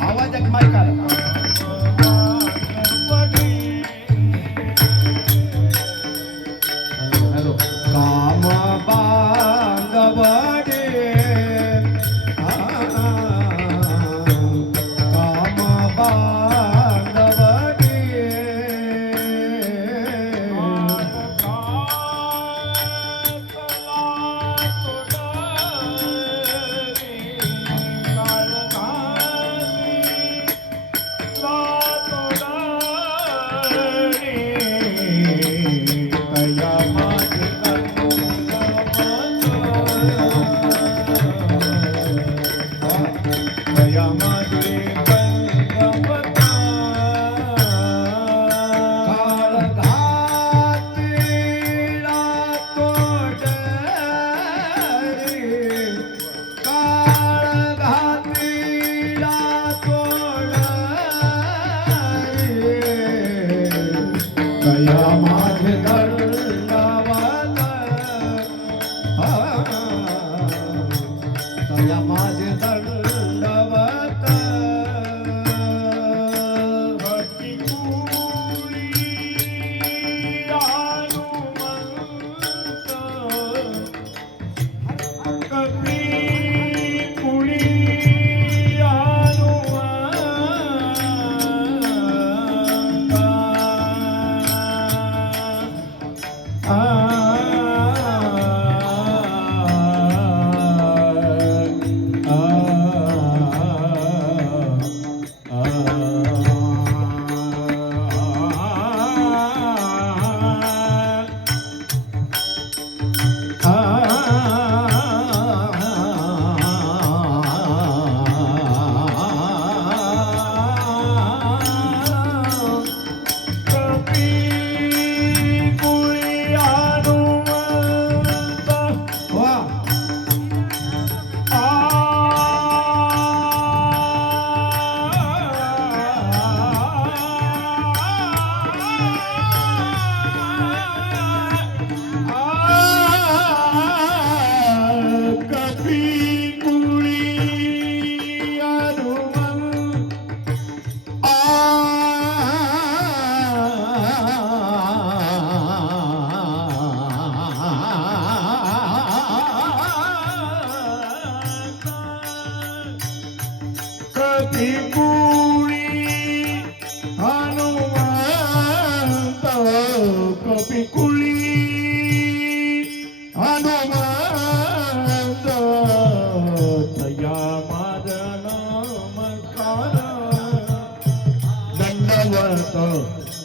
आवाज मायका हॅलो काम बांगवडे काम बांगवडे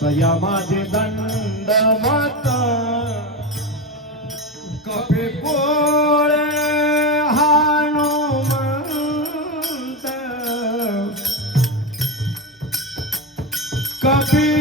तया माझे दंडवत कपी पोळे हनुमंत कपी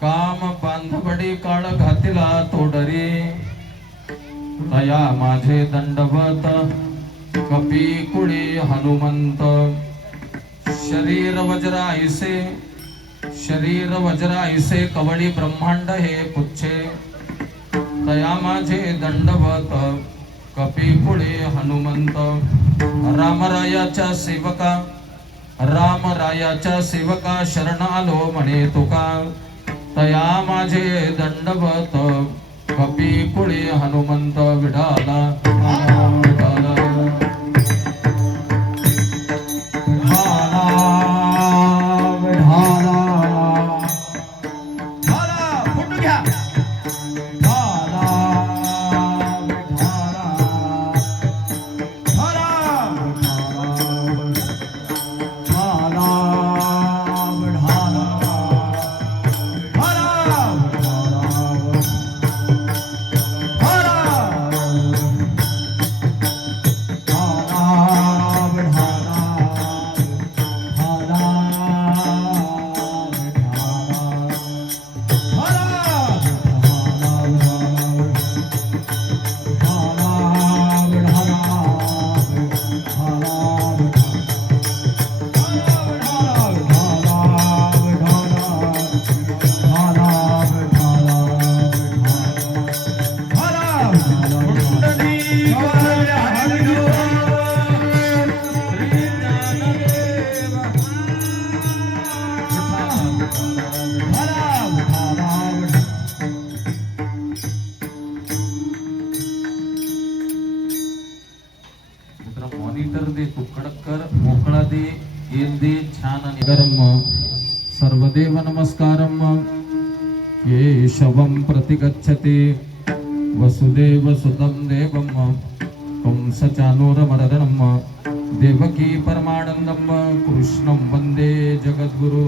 काम बांधवडी काळ घातिला तोडरी तया माझे दंडवत कपी कुळी हनुमंत शरीर वज्राईसे कवळी ब्रह्मांड हे पुच्छे तया माझे दंडवत कपी कुळी हनुमंत रामरायाच्या सेवका शरण आलो म्हणे तुका तया माझे दंडवत कपी कुळी हनुमंत विठाला मॉनिटर दे कुकडकर मोकळा दे येल दे छान आणि गरम सर्वदेव नमस्कारम केशवं प्रतिगच्छति वसुदेव सुतं देवं कंसचानूरमर्दनं देवकी परमानन्दं कृष्णं वन्दे जगद्गुरु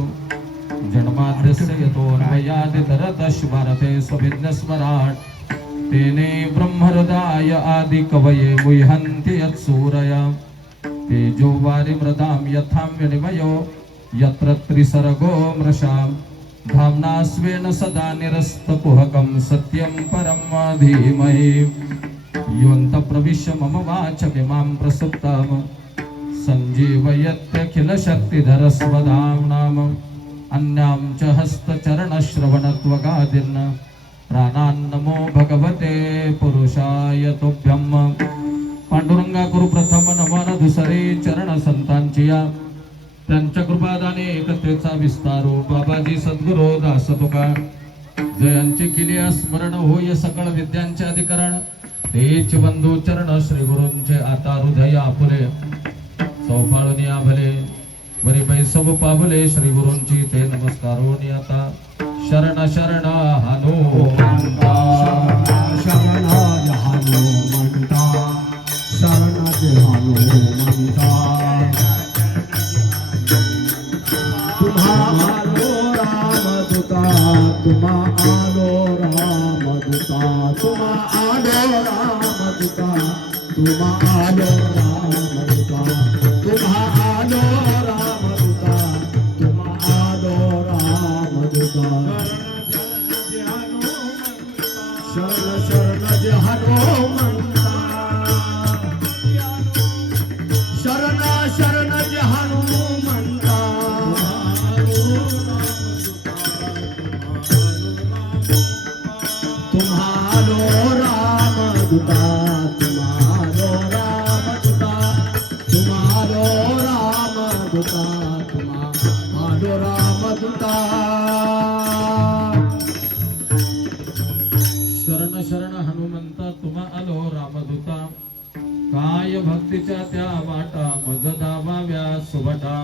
जन्माद्यस्य यतोऽन्वयादितरतश्भारते स्वभिघ्नस्मराट् तेने ब्रह्महृदाय आदि कवये मुह्यन्ति यत्सूरया तेजो वारिमृदां यथा विनिमयो यत्र त्रिसर्गो मृषा धाम्ना स्वेन सदा निरस्तकुहकं सत्यं परं धीमहि योऽन्तप्रविश्य मम वाचमिमां प्रसुप्तां सञ्जीवयत्यखिलशक्तिधरस्वधाम्नाम् अन्यां च हस्तचरणश्रवणत्वगादीन् प्राणान्नमो भगवते पुरुषाय तुभ्यं पांडुरंगा गुरु प्रथम नमन दुसरे चरण संतांची त्यांच्या कृपादाने एकतेचा विस्तारो बाबाजी सद्गुरू दास तुका जयांचे किलिया स्मरण होय सकळ विद्यांचे अधिकरण तेच बंधू चरण श्री गुरूंचे आता हृदय आपुले सौफाळून भले बरे बैसव पावले श्री गुरूंची ते नमस्कारोनी आता शरण शरण हालो म्हणता शरणाय हालो म्हणता शरणाचे हालो म्हणता तुम्हा आलो रामदूता तुम्हा आलो रामदूता तुम्हा आलो रामदूता तुम्हा आलो रामदूता तुम्हा आलो रामदूता तुम्हा आलो रामदूता शरण शरण जे हनुमंता शरण शरण जे हनुमंता तुम्हारो रामदूता तुम्हारो रामदूता तुम्हारो रामदूता तुम्हारो रामदूता शरण शरण हनुमंता तुम्हा आलो रामदूता काय भक्तीच्या त्या वाटा मज दाबाव्या सुभटा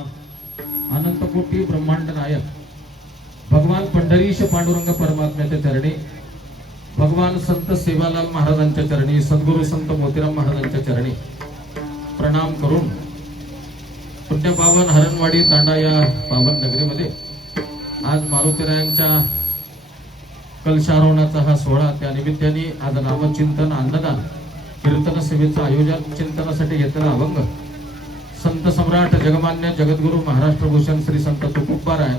अनंत कोटी ब्रह्मांड नायक भगवान पंढरीश पांडुरंग परमात्म्याच्या चरणी भगवान संत सेवालाल महाराजांच्या चरणी सद्गुरु संत मोतीराम महाराजांच्या चरणी प्रणाम करून पुण्य पावन हरणवाडी तांडा या पावन नगरीमध्ये आज मारुतीरायांच्या कलशारोहणाचा हा सोहळा त्या निमित्ताने आज नामचिंतन अन्नदान कीर्तन सेवेचं आयोजन चिंतनासाठी घेतलेला अभंग संत सम्राट जगमान्य जगद्गुरु महाराष्ट्र भूषण श्री संत तुकोबाराय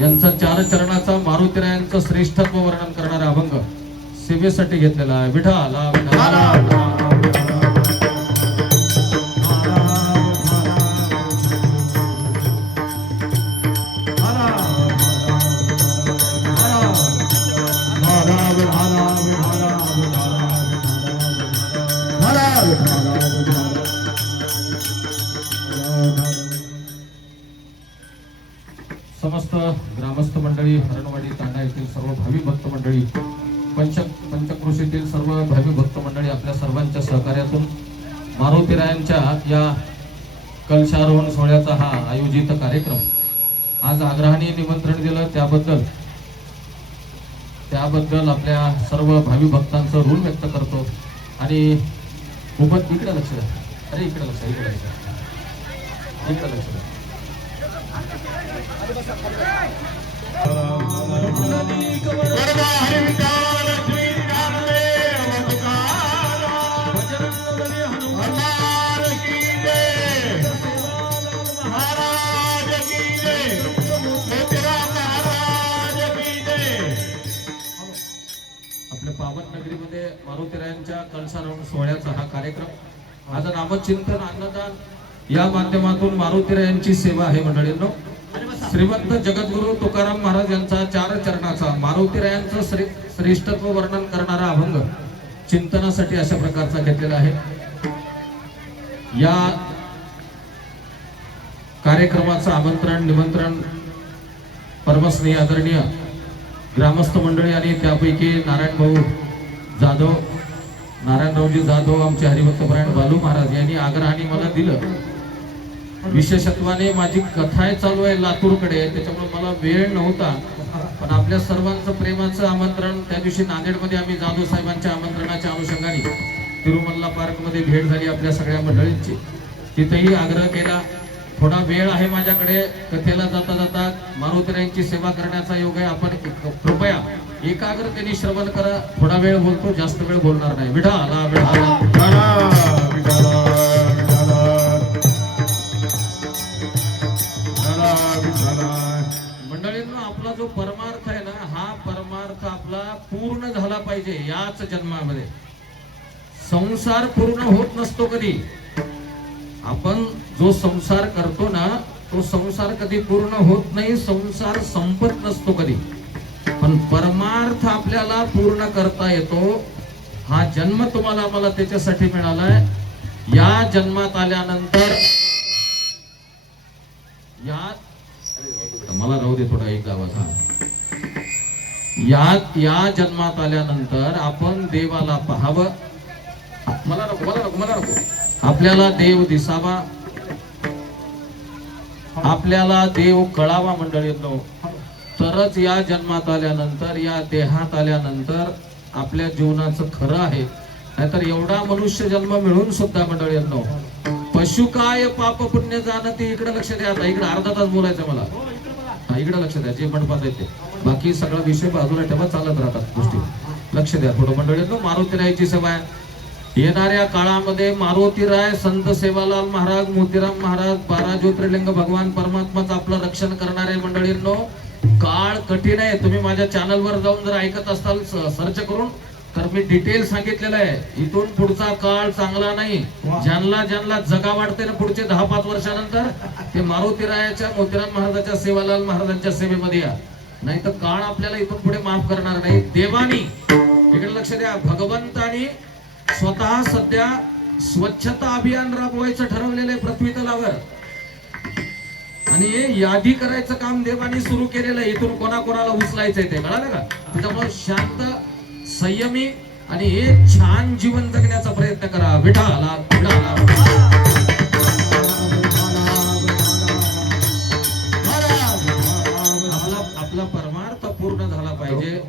यांचा 4 चरणाचा मारुतीरायांचं श्रेष्ठत्व वर्णन करणारा अभंग सेवेसाठी घेतलेला आहे. विठाला विठाला समस्त ग्रामस्थ मंडळी हरणवाडी तांडा येथील सर्व भावी भक्त मंडळी पंचक्रोशीतील सर्व भावी भक्त मंडळी आपल्या सर्वांच्या सहकार्यातून मारुतीरायांच्या या कलशारोहण सोहळ्याचा हा आयोजित कार्यक्रम आज आग्रहाने निमंत्रण दिलं त्याबद्दल आपल्या सर्व भावी भक्तांचं ऋण व्यक्त करतो आणि खूपच इकडे लक्ष द्या. अरे इकडे लक्ष इकडे लक्ष द्या. आपल्या पावन नगरीमध्ये मारुतीरायांच्या कलशारोहण सोहळ्याचा हा कार्यक्रम आज नामचिंतन अन्नदान या माध्यमातून मारुतीरायांची सेवा आहे. मंडळींनो, श्रीमंत जगद्गुरु तुकाराम महाराज यांचा 4 चरणाचा मारुतीरायांचं श्रेष्ठत्व वर्णन करणारा अभंग चिंतनासाठी अशा प्रकारचा घेतलेला आहे. या कार्यक्रमाचं आमंत्रण निमंत्रण परमस्नेही आदरणीय ग्रामस्थ मंडळी आणि त्यापैकी नारायणरावजी जाधव आमचे हरिभक्तपरायण बालू महाराज यांनी आग्रहाने मला दिलं. विशेषत्वाने माझी कथा चालू आहे लातूरकडे, त्याच्यामुळे मला वेळ नव्हता, पण आपल्या सर्वांचं प्रेमाचं आमंत्रण त्या दिवशी नांदेडमध्ये आम्ही जाधव साहेबांच्या आमंत्रणाच्या अनुषंगाने तिरुमल्ला पार्क मध्ये भेट झाली आपल्या सगळ्या मंडळींची. तिथेही आग्रह केला. थोडा वेळ आहे माझ्याकडे, कथेला जाता जाता मारुतीरायांची सेवा करण्याचा योग आहे. आपण कृपया एकाग्रतेने श्रवण करा. थोडा वेळ बोलतो, जास्त वेळ बोलणार नाही. विठाला विठाला मंडळींनो, आपला जो परमार्थ आहे ना, हा परमार्थ आपला पूर्ण झाला पाहिजे याच जन्मामध्ये. संसार पूर्ण होत नसतो कधी. आपण जो संसार करतो ना, तो संसार कधी पूर्ण होत नाही, संसार संपत नसतो कधी. पण परमार्थ आपल्याला पूर्ण करता येतो. हा जन्म तुम्हाला मला त्याच्यासाठी मिळालाय. या जन्मात आल्यानंतर मला राहू दे थोडा एक आवाज. या जन्मात आल्यानंतर आपण देवाला पाहावं. मला नको आपल्याला देव दिसावा. आपल्याला देव कळावा मंडळींनो, तरच या जन्मात आल्यानंतर, या देहात आल्यानंतर आपल्या जीवनाचं खरं आहे. नाहीतर एवढा मनुष्य जन्म मिळून सुद्धा मंडळींनो, पशु काय पाप पुण्य जाणती. इकडे लक्ष द्या, आता इकडे अर्धा तास बोलायचं मला. हा, इकडे लक्ष द्या, जे मंडपात येते बाकी सगळा विषय बाजूला ठेवा, चालत राहतात गोष्टी. लक्ष द्या थोडं मंडळींनो. मारुतीरायाची सेवा आहे. येणाऱ्या काळामध्ये मारुतीराय, संत सेवालाल महाराज, मोतीराम महाराज, 12 ज्योतिर्लिंग, भगवान परमात्माच आपलं रक्षण करणारे मंडळींनो. काळ कठीण आहे. तुम्ही माझ्या चॅनलवर जाऊन जर ऐकत असताल सर्च करून, तर मी डिटेल सांगितलेलं आहे. इथून पुढचा काळ चांगला नाही. ज्यांना ज्यांना जगा वाटते ना पुढचे 10-5 वर्षानंतर, ते मारुतीरायाच्या, मोतीराम महाराजाच्या, सेवालाल महाराजांच्या सेवेमध्ये या. नाही तर काळ आपल्याला इथून पुढे माफ करणार नाही. देवानी, इकडे लक्ष द्या, भगवंतानी स्वतः सध्या स्वच्छता अभियान राबवायचं ठरवलेलं आहे पृथ्वी तलावर. आणि हे यादी करायचं काम देवानी सुरू केलेलं आहे. इथून कोणाकोणाला उचलायचंय ते कळालं का? त्यामुळे शांत, संयमी आणि एक छान जीवन जगण्याचा प्रयत्न करा. विठाला विठाला. आपला परमार्थ पूर्ण झाला पाहिजे.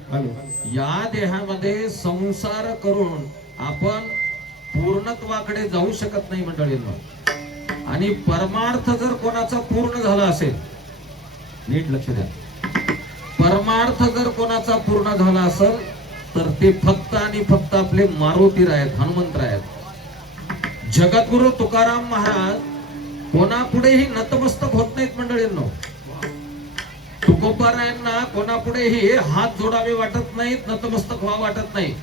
या देहामध्ये संसार करून आपण पूर्णत्वाकडे जाऊ शकत नाही मंडळींनो. आणि परमार्थ जर कोणाचा पूर्ण झाला असेल, नीट लक्ष द्या, परमार्थ जर कोणाचा पूर्ण झाला असेल तर ते फक्त आणि फक्त आपले मारुतीराय आहेत, हनुमंतराय आहेत. जगद्गुरु तुकाराम महाराज कोणापुढेही नतमस्तक होत नाहीत मंडळींनो. तुकोबारायांना कोणापुढेही हात जोडावे वाटत नाहीत, नतमस्तक व्हावं वाटत नाही.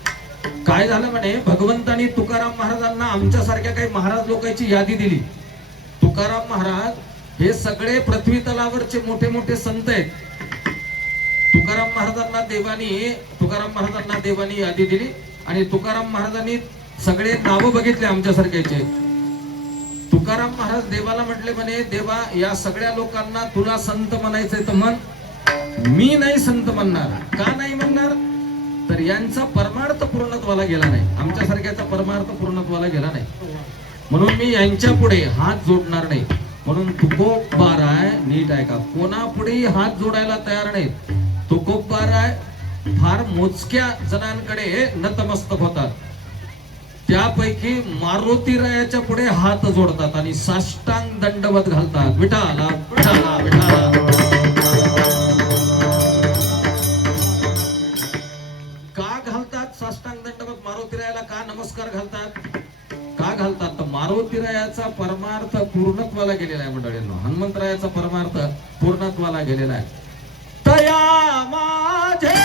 काय झालं म्हणे, भगवंतानी तुकाराम महाराजांना आमच्यासारख्या काही महाराज लोकांची यादी दिली. तुकाराम महाराज हे सगळे पृथ्वी तलावरचे मोठे मोठे संत आहेत. तुकाराम महाराजांना देवानी यादी दिली आणि तुकाराम महाराजांनी सगळे नाव बघितले आमच्यासारख्याचे. तुकाराम महाराज देवाला म्हटले म्हणे, देवा या सगळ्या लोकांना तुला संत म्हणायचंय तर म्हण, मी नाही संत म्हणणार. का नाही म्हणणार? तर यांचा परमार्थ पूर्णत्वाला गेला नाही, आमच्यासारख्याचा परमार्थ पूर्णत्वाला गेला नाही, म्हणून मी यांच्या पुढे हात जोडणार नाही. म्हणून तुकोबाराय, नीट आहे का, कोणापुढेही हात जोडायला तयार नाहीत. तुकोबाराय फार मोजक्या जणांकडे नतमस्तक होतात. त्यापैकी मारुतीरायाच्या पुढे हात जोडतात आणि साष्टांग दंडवत घालतात. विठाला विठाला विठाला. का घालतात साष्टांग दंडवत मारुतीरायाला? का नमस्कार घालतात? का घालतात? तर मारुतीरायाचा परमार्थ पूर्णत्वाला गेलेला आहे मंडळींनो. हनुमंतरायाचा परमार्थ पूर्णत्वाला गेलेला आहे. तया माझे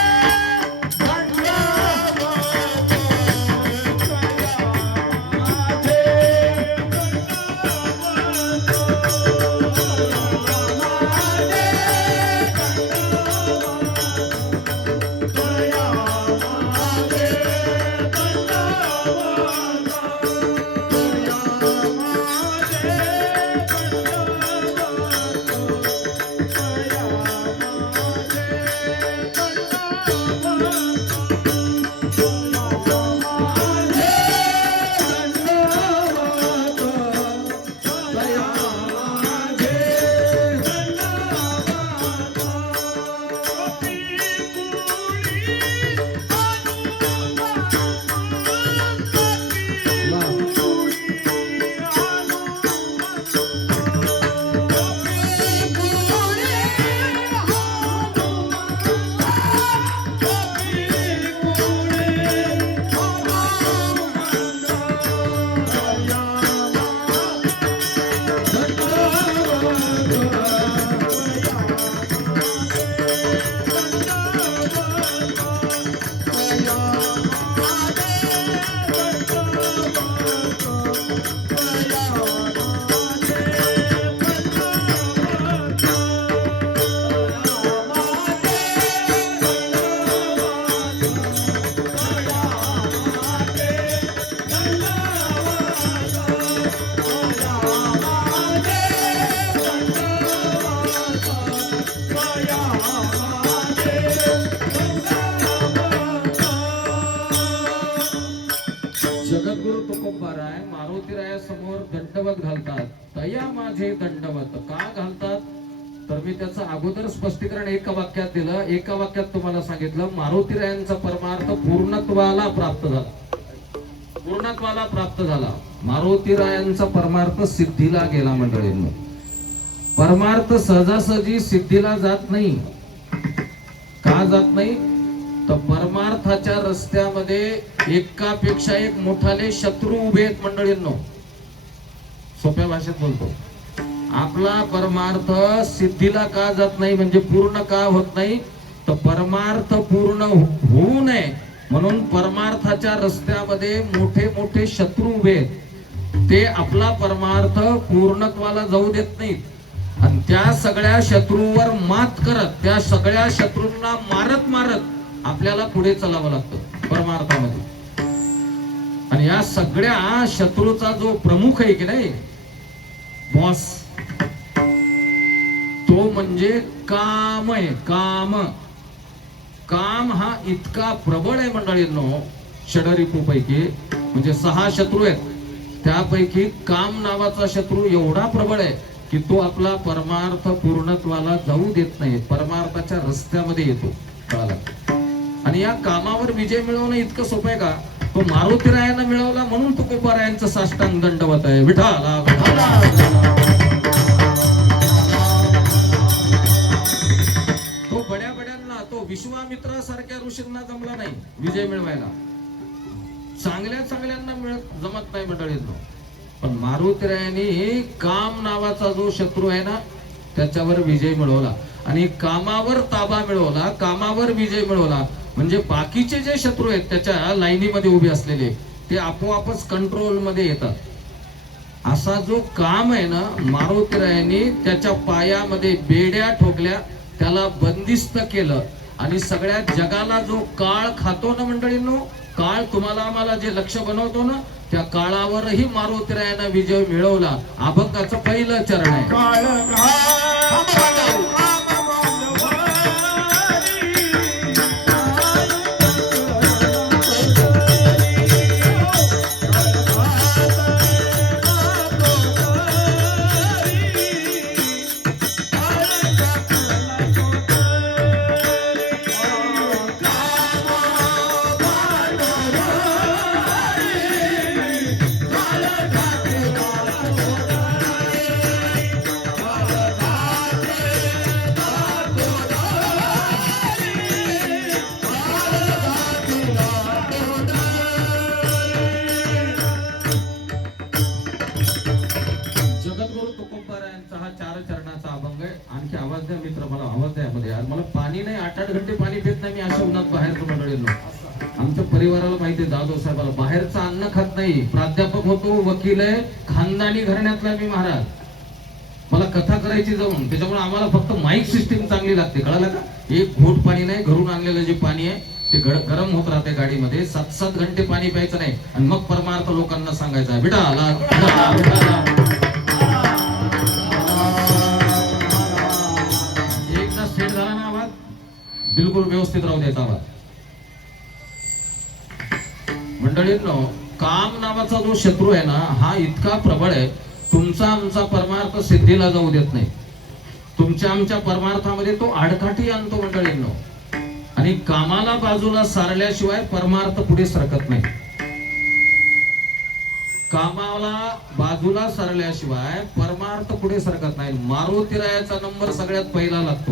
जगद्गुरु तुकोबाराय मारुतीराया समोर दंडवत घालतात. तया माझे दंडवत. का घालतात? तर मी त्याचं अगोदर स्पष्टीकरण एका वाक्यात दिलं. एका वाक्यात तुम्हाला सांगितलं मारुतीरायांचा परमार्थ पूर्णत्वाला प्राप्त झाला. पूर्णत्वाला प्राप्त झाला. मारुतीरायांचा परमार्थ सिद्धीला गेला. मंडळींनो, परमार्थ सहजासहजी सिद्धीला जात नाही. का जात नाही? तर परमार्थाच्या रस्त्यामध्ये एकापेक्षा एक मोठाले शत्रू उभे आहेत. मंडळींनो, सोप्या भाषेत बोलतो, आपला परमार्थ सिद्धीला का जात नाही, म्हणजे पूर्ण का होत नाही, तर परमार्थ पूर्ण होऊ नये म्हणून परमार्थाच्या रस्त्यामध्ये मोठे मोठे शत्रू उभे आहेत. ते आपला परमार्थ पूर्णत्वाला जाऊ देत नाहीत. आणि त्या सगळ्या शत्रूवर मात करत, त्या सगळ्या शत्रूंना मारत मारत आपल्याला पुढे चालावं लागतं परमार्थामध्ये. आणि या सगळ्या शत्रूचा जो प्रमुख आहे की नाही, बॉस, तो म्हणजे काम आहे. काम हा इतका प्रबळ आहे मंडळींनो, षडरिपूपैकी म्हणजे 6 शत्रू आहेत, त्यापैकी काम नावाचा शत्रू एवढा प्रबळ आहे की तो आपला परमार्थ पूर्णत्वाला जाऊ देत नाही. परमार्थाच्या रस्त्यामध्ये येतो. कळाला? आणि या कामावर विजय मिळवणं इतकं सोपं आहे का? तो मारुतीरायांना मिळवला म्हणून तुकोबारायांचं साष्टांग दंडवत आहे. विठाला तो बड्या बड्यांना, तो विश्वामित्रासारख्या ऋषींना जमला नाही विजय मिळवायला. चांगल्या चांगल्यांना जमत नाही मंडळींनो. पण मारुतीरायांनी काम नावाचा जो शत्रू आहे ना, त्याच्यावर विजय मिळवला. आणि कामावर ताबा मिळवला, कामावर विजय मिळवला. म्हणजे बाकीचे जे शत्रू आहेत त्याच्या लाईनीमध्ये उभे असलेले, ते आपोआपच कंट्रोल मध्ये येतात. असा जो काम आहे ना, मारुतीरायांनी त्याच्या पायामध्ये बेड्या ठोकल्या, त्याला बंदिस्त केलं. आणि सगळ्या जगाला जो काळ खातो ना मंडळींनो, काळ तुम्हाला आम्हाला जे लक्ष बनवतो ना, त्या काळावरही मारुतीरायांना विजय मिळवला. अभंगाचं पहिलं चरण आहे. आणखी आवाज द्या मित्र, मला आवाज द्या मध्ये यार. मला पाणी नाही, 8-8 घंटे पाणी पित नाही मी अशा उन्हात बाहेर मंडळींनो. आमच्या परिवाराला माहिती आहे, जाधव साहेबाला बाहेरचं अन्न खात नाही. प्राध्यापक होतो, वकील आहे, खानदानी घराण्यातला मी महाराज. मला कथा करायची जाऊन, त्याच्यामुळे आम्हाला फक्त माईक सिस्टीम चांगली लागते. कळालं का? एक घोट पाणी नाही, घरून आणलेलं जे पाणी आहे ते गरम होत राहते गाडीमध्ये. 7-7 घंटे पाणी प्यायचं नाही आणि मग परमार्थ लोकांना सांगायचा आहे. बेटा एकदा सेट झाला ना आवाज, बिलकुल व्यवस्थित राहू द्यायचा आवाज. मंडळींनो, काम नावाचा जो शत्रू आहे ना, हा इतका प्रबळ आहे, तुमचा आमचा परमार्थ सिद्धीला जाऊ देत नाही. तुमच्या आमच्या परमार्थामध्ये तो आडकाठी आणतो मंडळींनो. आणि कामाला बाजूला सारल्याशिवाय परमार्थ पुढे सरकत नाही. कामाला बाजूला सरल्याशिवाय परमार्थ पुढे सरकत नाही. मारुतीरायाचा नंबर सगळ्यात पहिला लागतो.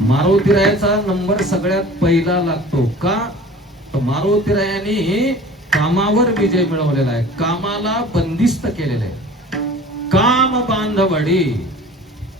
मारुतीरायाचा नंबर सगळ्यात पहिला लागतो का? तर मारुतीरायांनी कामावर विजय मिळवलेला आहे, कामाला बंदिस्त केलेलं आहे. काम बांधवडी.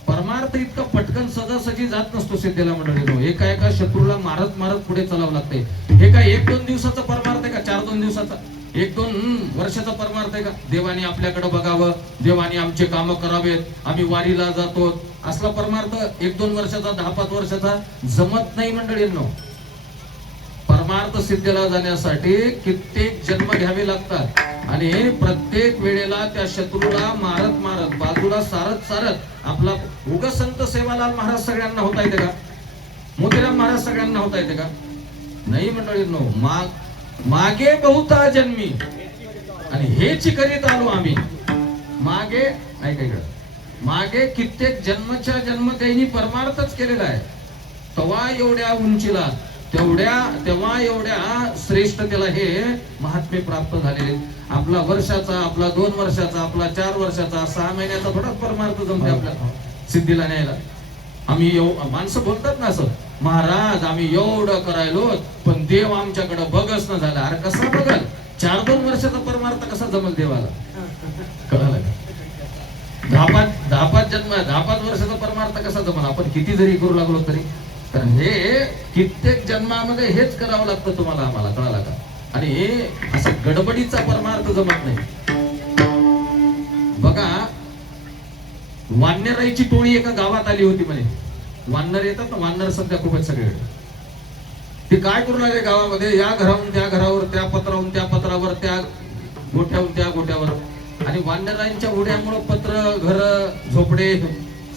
परमार्थ इतकं पटकन सहजासहजी जात नसतो सिद्धीला मंडळीनो. एका एका शत्रूला मारत मारत पुढे चालावं लागते. हे काय 1-2 दिवसाचा परमार्थ आहे का? 4-2 दिवसाचा, 1-2 वर्षाचा परमार्थ आहे का? देवानी आपल्याकडे बघावं, देवानी आमचे काम करावेत, आम्ही वारीला जातो, असला परमार्थ 1-2 वर्षाचा, 10-5 वर्षाचा जमत नाही मंडळींनो. परमार्थ सिद्धीला जाण्यासाठी कित्येक जन्म घ्यावे लागतात. आणि प्रत्येक वेळेला त्या शत्रूला मारत मारत, बाजूला सारत सारत आपला उग संत सेवालाल महाराज सगळ्यांना होता येते का? मोतीराम महाराज सगळ्यांना होता येते का? नाही मंडळींनो. मागे बहुता जन्मी आणि हेच करीत आलो आम्ही. मागे ऐका इकडं, मागे कित्येक जन्मच्या जन्म त्यांनी परमार्थच केलेला आहे. तेव्हा एवढ्या उंचीला तेव्हा एवढ्या श्रेष्ठ त्याला हे महात्म्य प्राप्त झालेले. आपला वर्षाचा, आपला 2 वर्षाचा, आपला 4 वर्षाचा, 6 महिन्याचा थोडाच परमार्थ जमते आपल्याला सिद्धीला न्यायला. आम्ही माणसं बोलतात ना असं, महाराज आम्ही एवढं करायलो पण देव आमच्याकडे बघच न झाला. अरे कसा बघल? 4-2 वर्षाचा परमार्थ कसा जमल देवाला? कळालं का? 10-5 वर्षाचा परमार्थ कसा जमल? आपण किती जरी करू लागलो तरी. तर हे कित्येक जन्मामध्ये हेच करावं लागतं तुम्हाला आम्हाला. कळालं का? आणि हे असं गडबडीचा परमार्थ जमत नाही. बघा, वानराईची टोळी एका गावात आली होती म्हणे. वानर येतात ना, वानर सध्या खूपच सगळीकडे. ते काय करू लागले गावामध्ये, या घराहून त्या घरावर, त्या पत्राहून त्या पत्रावर, त्या गोठ्याहून त्या गोठ्यावर. आणि वानरांच्या उड्यामुळे पत्र, घर, झोपडे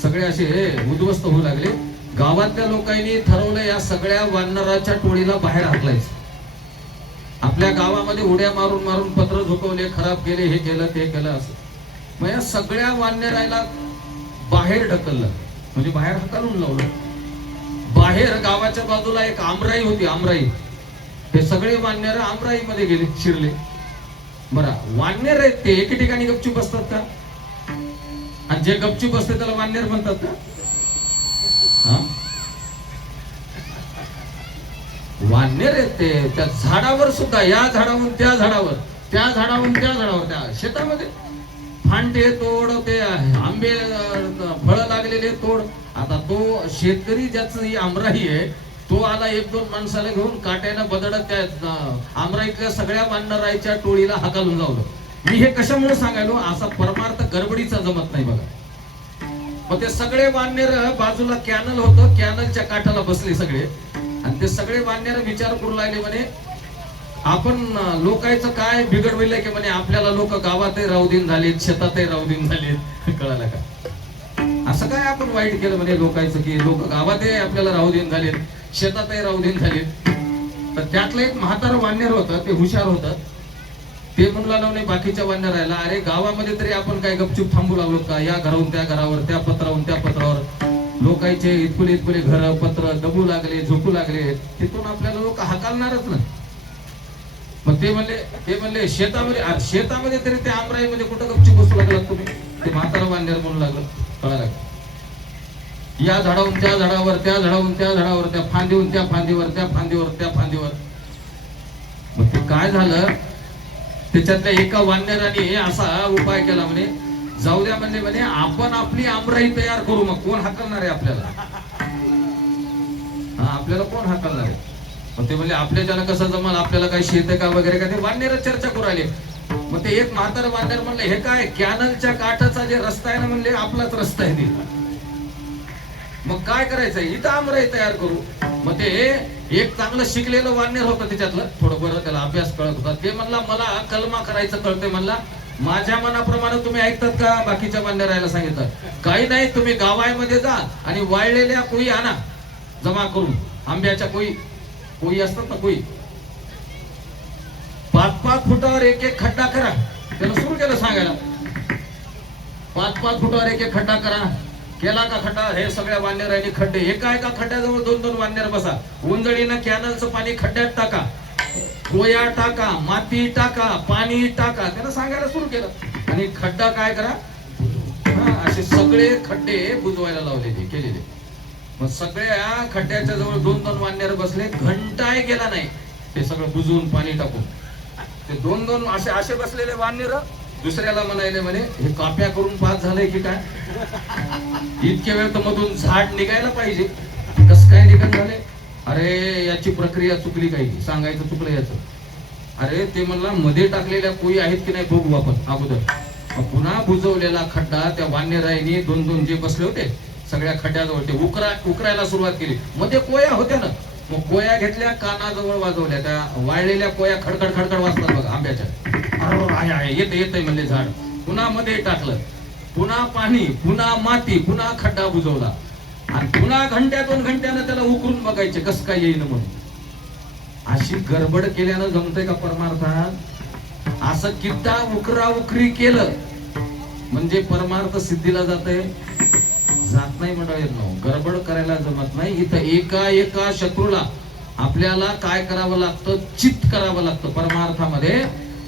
सगळे असे उद्ध्वस्त होऊ लागले. गावातल्या लोकांनी ठरवलं या सगळ्या वानराच्या टोळीला बाहेर हाकलायचं. आपल्या गावामध्ये उड्या मारून मारून पत्र झोपवले, खराब केले, हे केलं ते केलं असं. मग या सगळ्या वानराला बाहेर ढकललं, म्हणजे बाहेर हाकलून लावलं. बाहेर गावाच्या बाजूला एक आमराई होती, आमराई. हे सगळे वानर आमराई मध्ये गेले, शिरले. बरं, वानर आहेत ते एके ठिकाणी गपचूप असतात का? आणि जे गपचूप असते त्याला वानर म्हणतात का? वानर आहेत ते. त्या झाडावर सुद्धा, या झाडावरून त्या झाडावर, त्या झाडावरून त्या झाडावर, त्या शेतामध्ये फांटे तोड, ते आंबे फळ लागलेले तोड. आता तो शेतकरी ज्याचं ही आमराई आहे, तो आला 1-2 माणसाला घेऊन काट्यानं बदडत त्या आमराईतल्या सगळ्या वानराईच्या टोळीला हाकलून लावलं. मी हे कशामुळे सांगायलो, असा परमार्थ गडबडीचा जमत नाही बघा. मग ते सगळे वानर बाजूला कॅनल होतं, कॅनलच्या काठाला बसले सगळे. आणि ते सगळे वानर विचार करू लागले म्हणे, आपण लोकांचं काय बिघडवलं की म्हणे आपल्याला लोक गावातही राहू दिन झालेत, शेतातही राहू दिन झालेत. कळालं का? असं काय आपण वाईट केलं म्हणे लोकांचं की लोक गावातही आपल्याला राहू दिन झालेत, शेतातही राहू दिन झालेत. तर त्यातलं एक म्हातारं वानर होतं, ते हुशार होतं. ते म्हणला नाही बाकीच्या वानरायला, अरे गावामध्ये तरी आपण काय गपचूप थांबू लागलो का? या घराहून त्या घरावर, त्या पत्राहून त्या पत्रावर लोकांचे इतकुले घर, पत्र दबू लागले, झोपू लागले. तिथून आपल्याला लोक हाकालणारच ना. मग ते म्हणले शेतामध्ये तरी त्या आमराईमध्ये कुठं गपचूप बसू लागलात तुम्ही? ते म्हातारा वानर म्हणू लागलं. कळालं? या झाडावरून त्या झाडावर, त्या झाडावरून त्या झाडावर, त्या फांदीहून त्या फांदीवर, त्या फांदीवर त्या फांदीवर. मग ते काय झालं, त्याच्यातल्या एका वानराने असा उपाय केला म्हणे, जाऊ द्या म्हणे आपण आपली आमराई तयार करू. मग कोण हाकलणार आहे आपल्याला? आपल्याला कोण हाकलणार आहे? मग ते म्हणजे आपल्या ज्याला कसं जमल, आपल्याला काही शेत का वगैरे का, ते वानर चर्चा करू राहिले. मग ते एक म्हातारं वानर म्हणले, हे काय कॅनलच्या काठाचा जे रस्ता आहे ना, म्हणले आपलाच रस्ता आहे ते. मग काय करायचंय, इथं आमराई तयार करू. मग ते एक चांगलं शिकलेलं वानर होतं, त्याच्यातलं थोडं बरं त्याला अभ्यास कळत होता. ते म्हणला मला कलमा करायचं कळतंय. म्हणला माझ्या मनाप्रमाणे तुम्ही ऐकतात का? बाकीच्या वानरायला सांगितलं काही नाही, तुम्ही गावामध्ये जा आणि वाळलेल्या कोई आणा जमा करून, आंब्याच्या कोई असतात ना, कोई 5-5 फुटावर एक खड्डा करा. त्याला सुरू केलं सांगायला, 5-5 फुटावर एक खड्डा करा. केला का खड्डा? हे सगळ्या वानरांनी खड्डे, एका खड्ड्याजवळ 2-2 वानर बसा. उंजळीनं कॅनलचं पाणी खड्ड्यात टाका, कोया टाका, माती टाका, पाणी टाका. त्यानं सांगायला सुरू केलं. आणि खड्डा काय करा, असे सगळे खड्डे बुजवायला लावलेले केलेले. मग सगळ्या खड्ड्याच्या जवळ 2-2 वानर बसले. घंटाही गेला नाही ते सगळं बुजवून पाणी टाकून. ते 2-2 असे बसलेले वानर दुसऱ्याला म्हणायले म्हणे, हे काप्या करून पास झालंय की काय? इतक्या वेळ तर मधून झाड निघायला पाहिजे, कसं काय निघत झाले? अरे याची प्रक्रिया चुकली, काही सांगायचं चुकलं याचं. अरे ते म्हणला मध्ये टाकलेल्या कोई आहेत की नाही बघू आपण अगोदर. पुन्हा बुजवलेला खड्डा त्या वानराईने 2-2 जे बसले होते सगळ्या खड्ड्याजवळ ते उकरायला सुरुवात केली. मध्ये कोया होत्या ना, मग कोया घेतल्या, कानाजवळ वाजवल्या. त्या वाळलेल्या कोया खडखड खडखड वाजतात बघा आंब्याच्या. येते म्हणले झाड. पुन्हा मध्ये टाकलं, पुन्हा पाणी, पुन्हा माती, पुन्हा खड्डा बुजवला. आणि पुन्हा 1-2 घंट्यानं त्याला उकरून बघायचे कसं काय येईन म्हणून. अशी गडबड केल्यानं जमतंय का परमार्थात? असं किती उकरा उकरी केलं म्हणजे परमार्थ सिद्धीला जाते जात नाही मंडळींनो. गडबड करायला जमत नाही. इथं एका एका शत्रूला आपल्याला काय करावं लागतं, चित करावं लागतं परमार्थामध्ये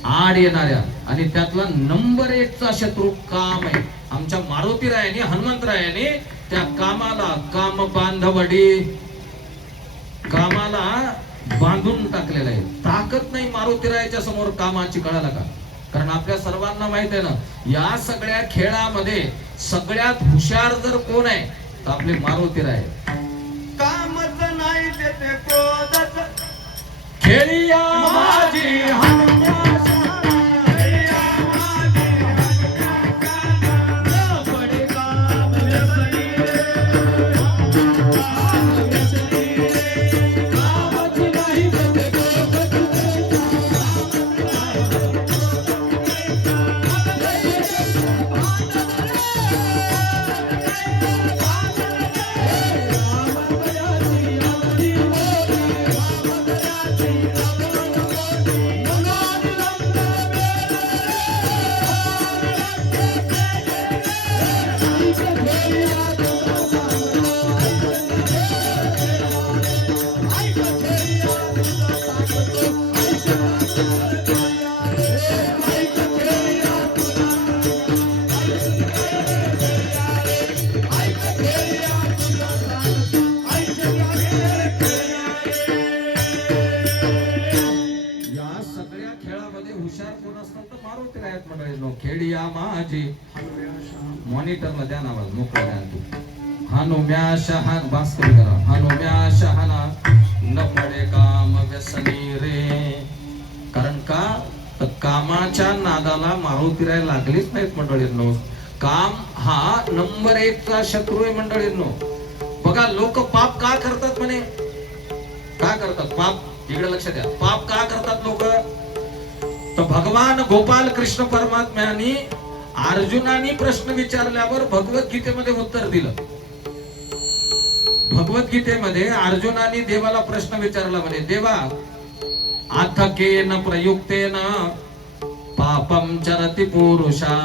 आड येणाऱ्या. आणि त्यातला नंबर 1 चा शत्रू काम आहे. आमच्या मारुतीरायाने हनुमंतरायाने त्या कामाला काम बांधवडी कामाला बांधून टाकलेलं आहे. ताकद नाही मारुतीरायाच्या समोर कामाची, कळाला का? कारण आपल्या सर्वांना माहित आहे ना, या सगळ्या खेळामध्ये सगळ्यात हुशार जर कोण आहे तर आपले मारुतीराय. कामच नाही देते क्रोधच खेळिया माझी हनुमान खेडिया माझी मॉनिटरला द्या ना, आवाज मोकळा द्या तू. हनुम्या शहान बास कमी करा. हनुम्या शहाना न पडे काम व्यसनी रे. कारण का तर कामाच्या नादाला मारुतीराय लागलीच नाहीत मंडळींनो. काम हा नंबर 1 चा शत्रू आहे मंडळींनो. बघा लोक पाप का करतात म्हणे, का करतात पाप? इकडे लक्ष द्या. पाप का करतात लोक? तर भगवान गोपाल कृष्ण परमात्म्यानी अर्जुनानी प्रश्न विचारल्यावर भगवद्गीतेमध्ये उत्तर दिलं. भगवद्गीतेमध्ये अर्जुनानी देवाला प्रश्न विचारला म्हणे, देवा अथकेन प्रयुक्तेन पापम चरति पुरुषा.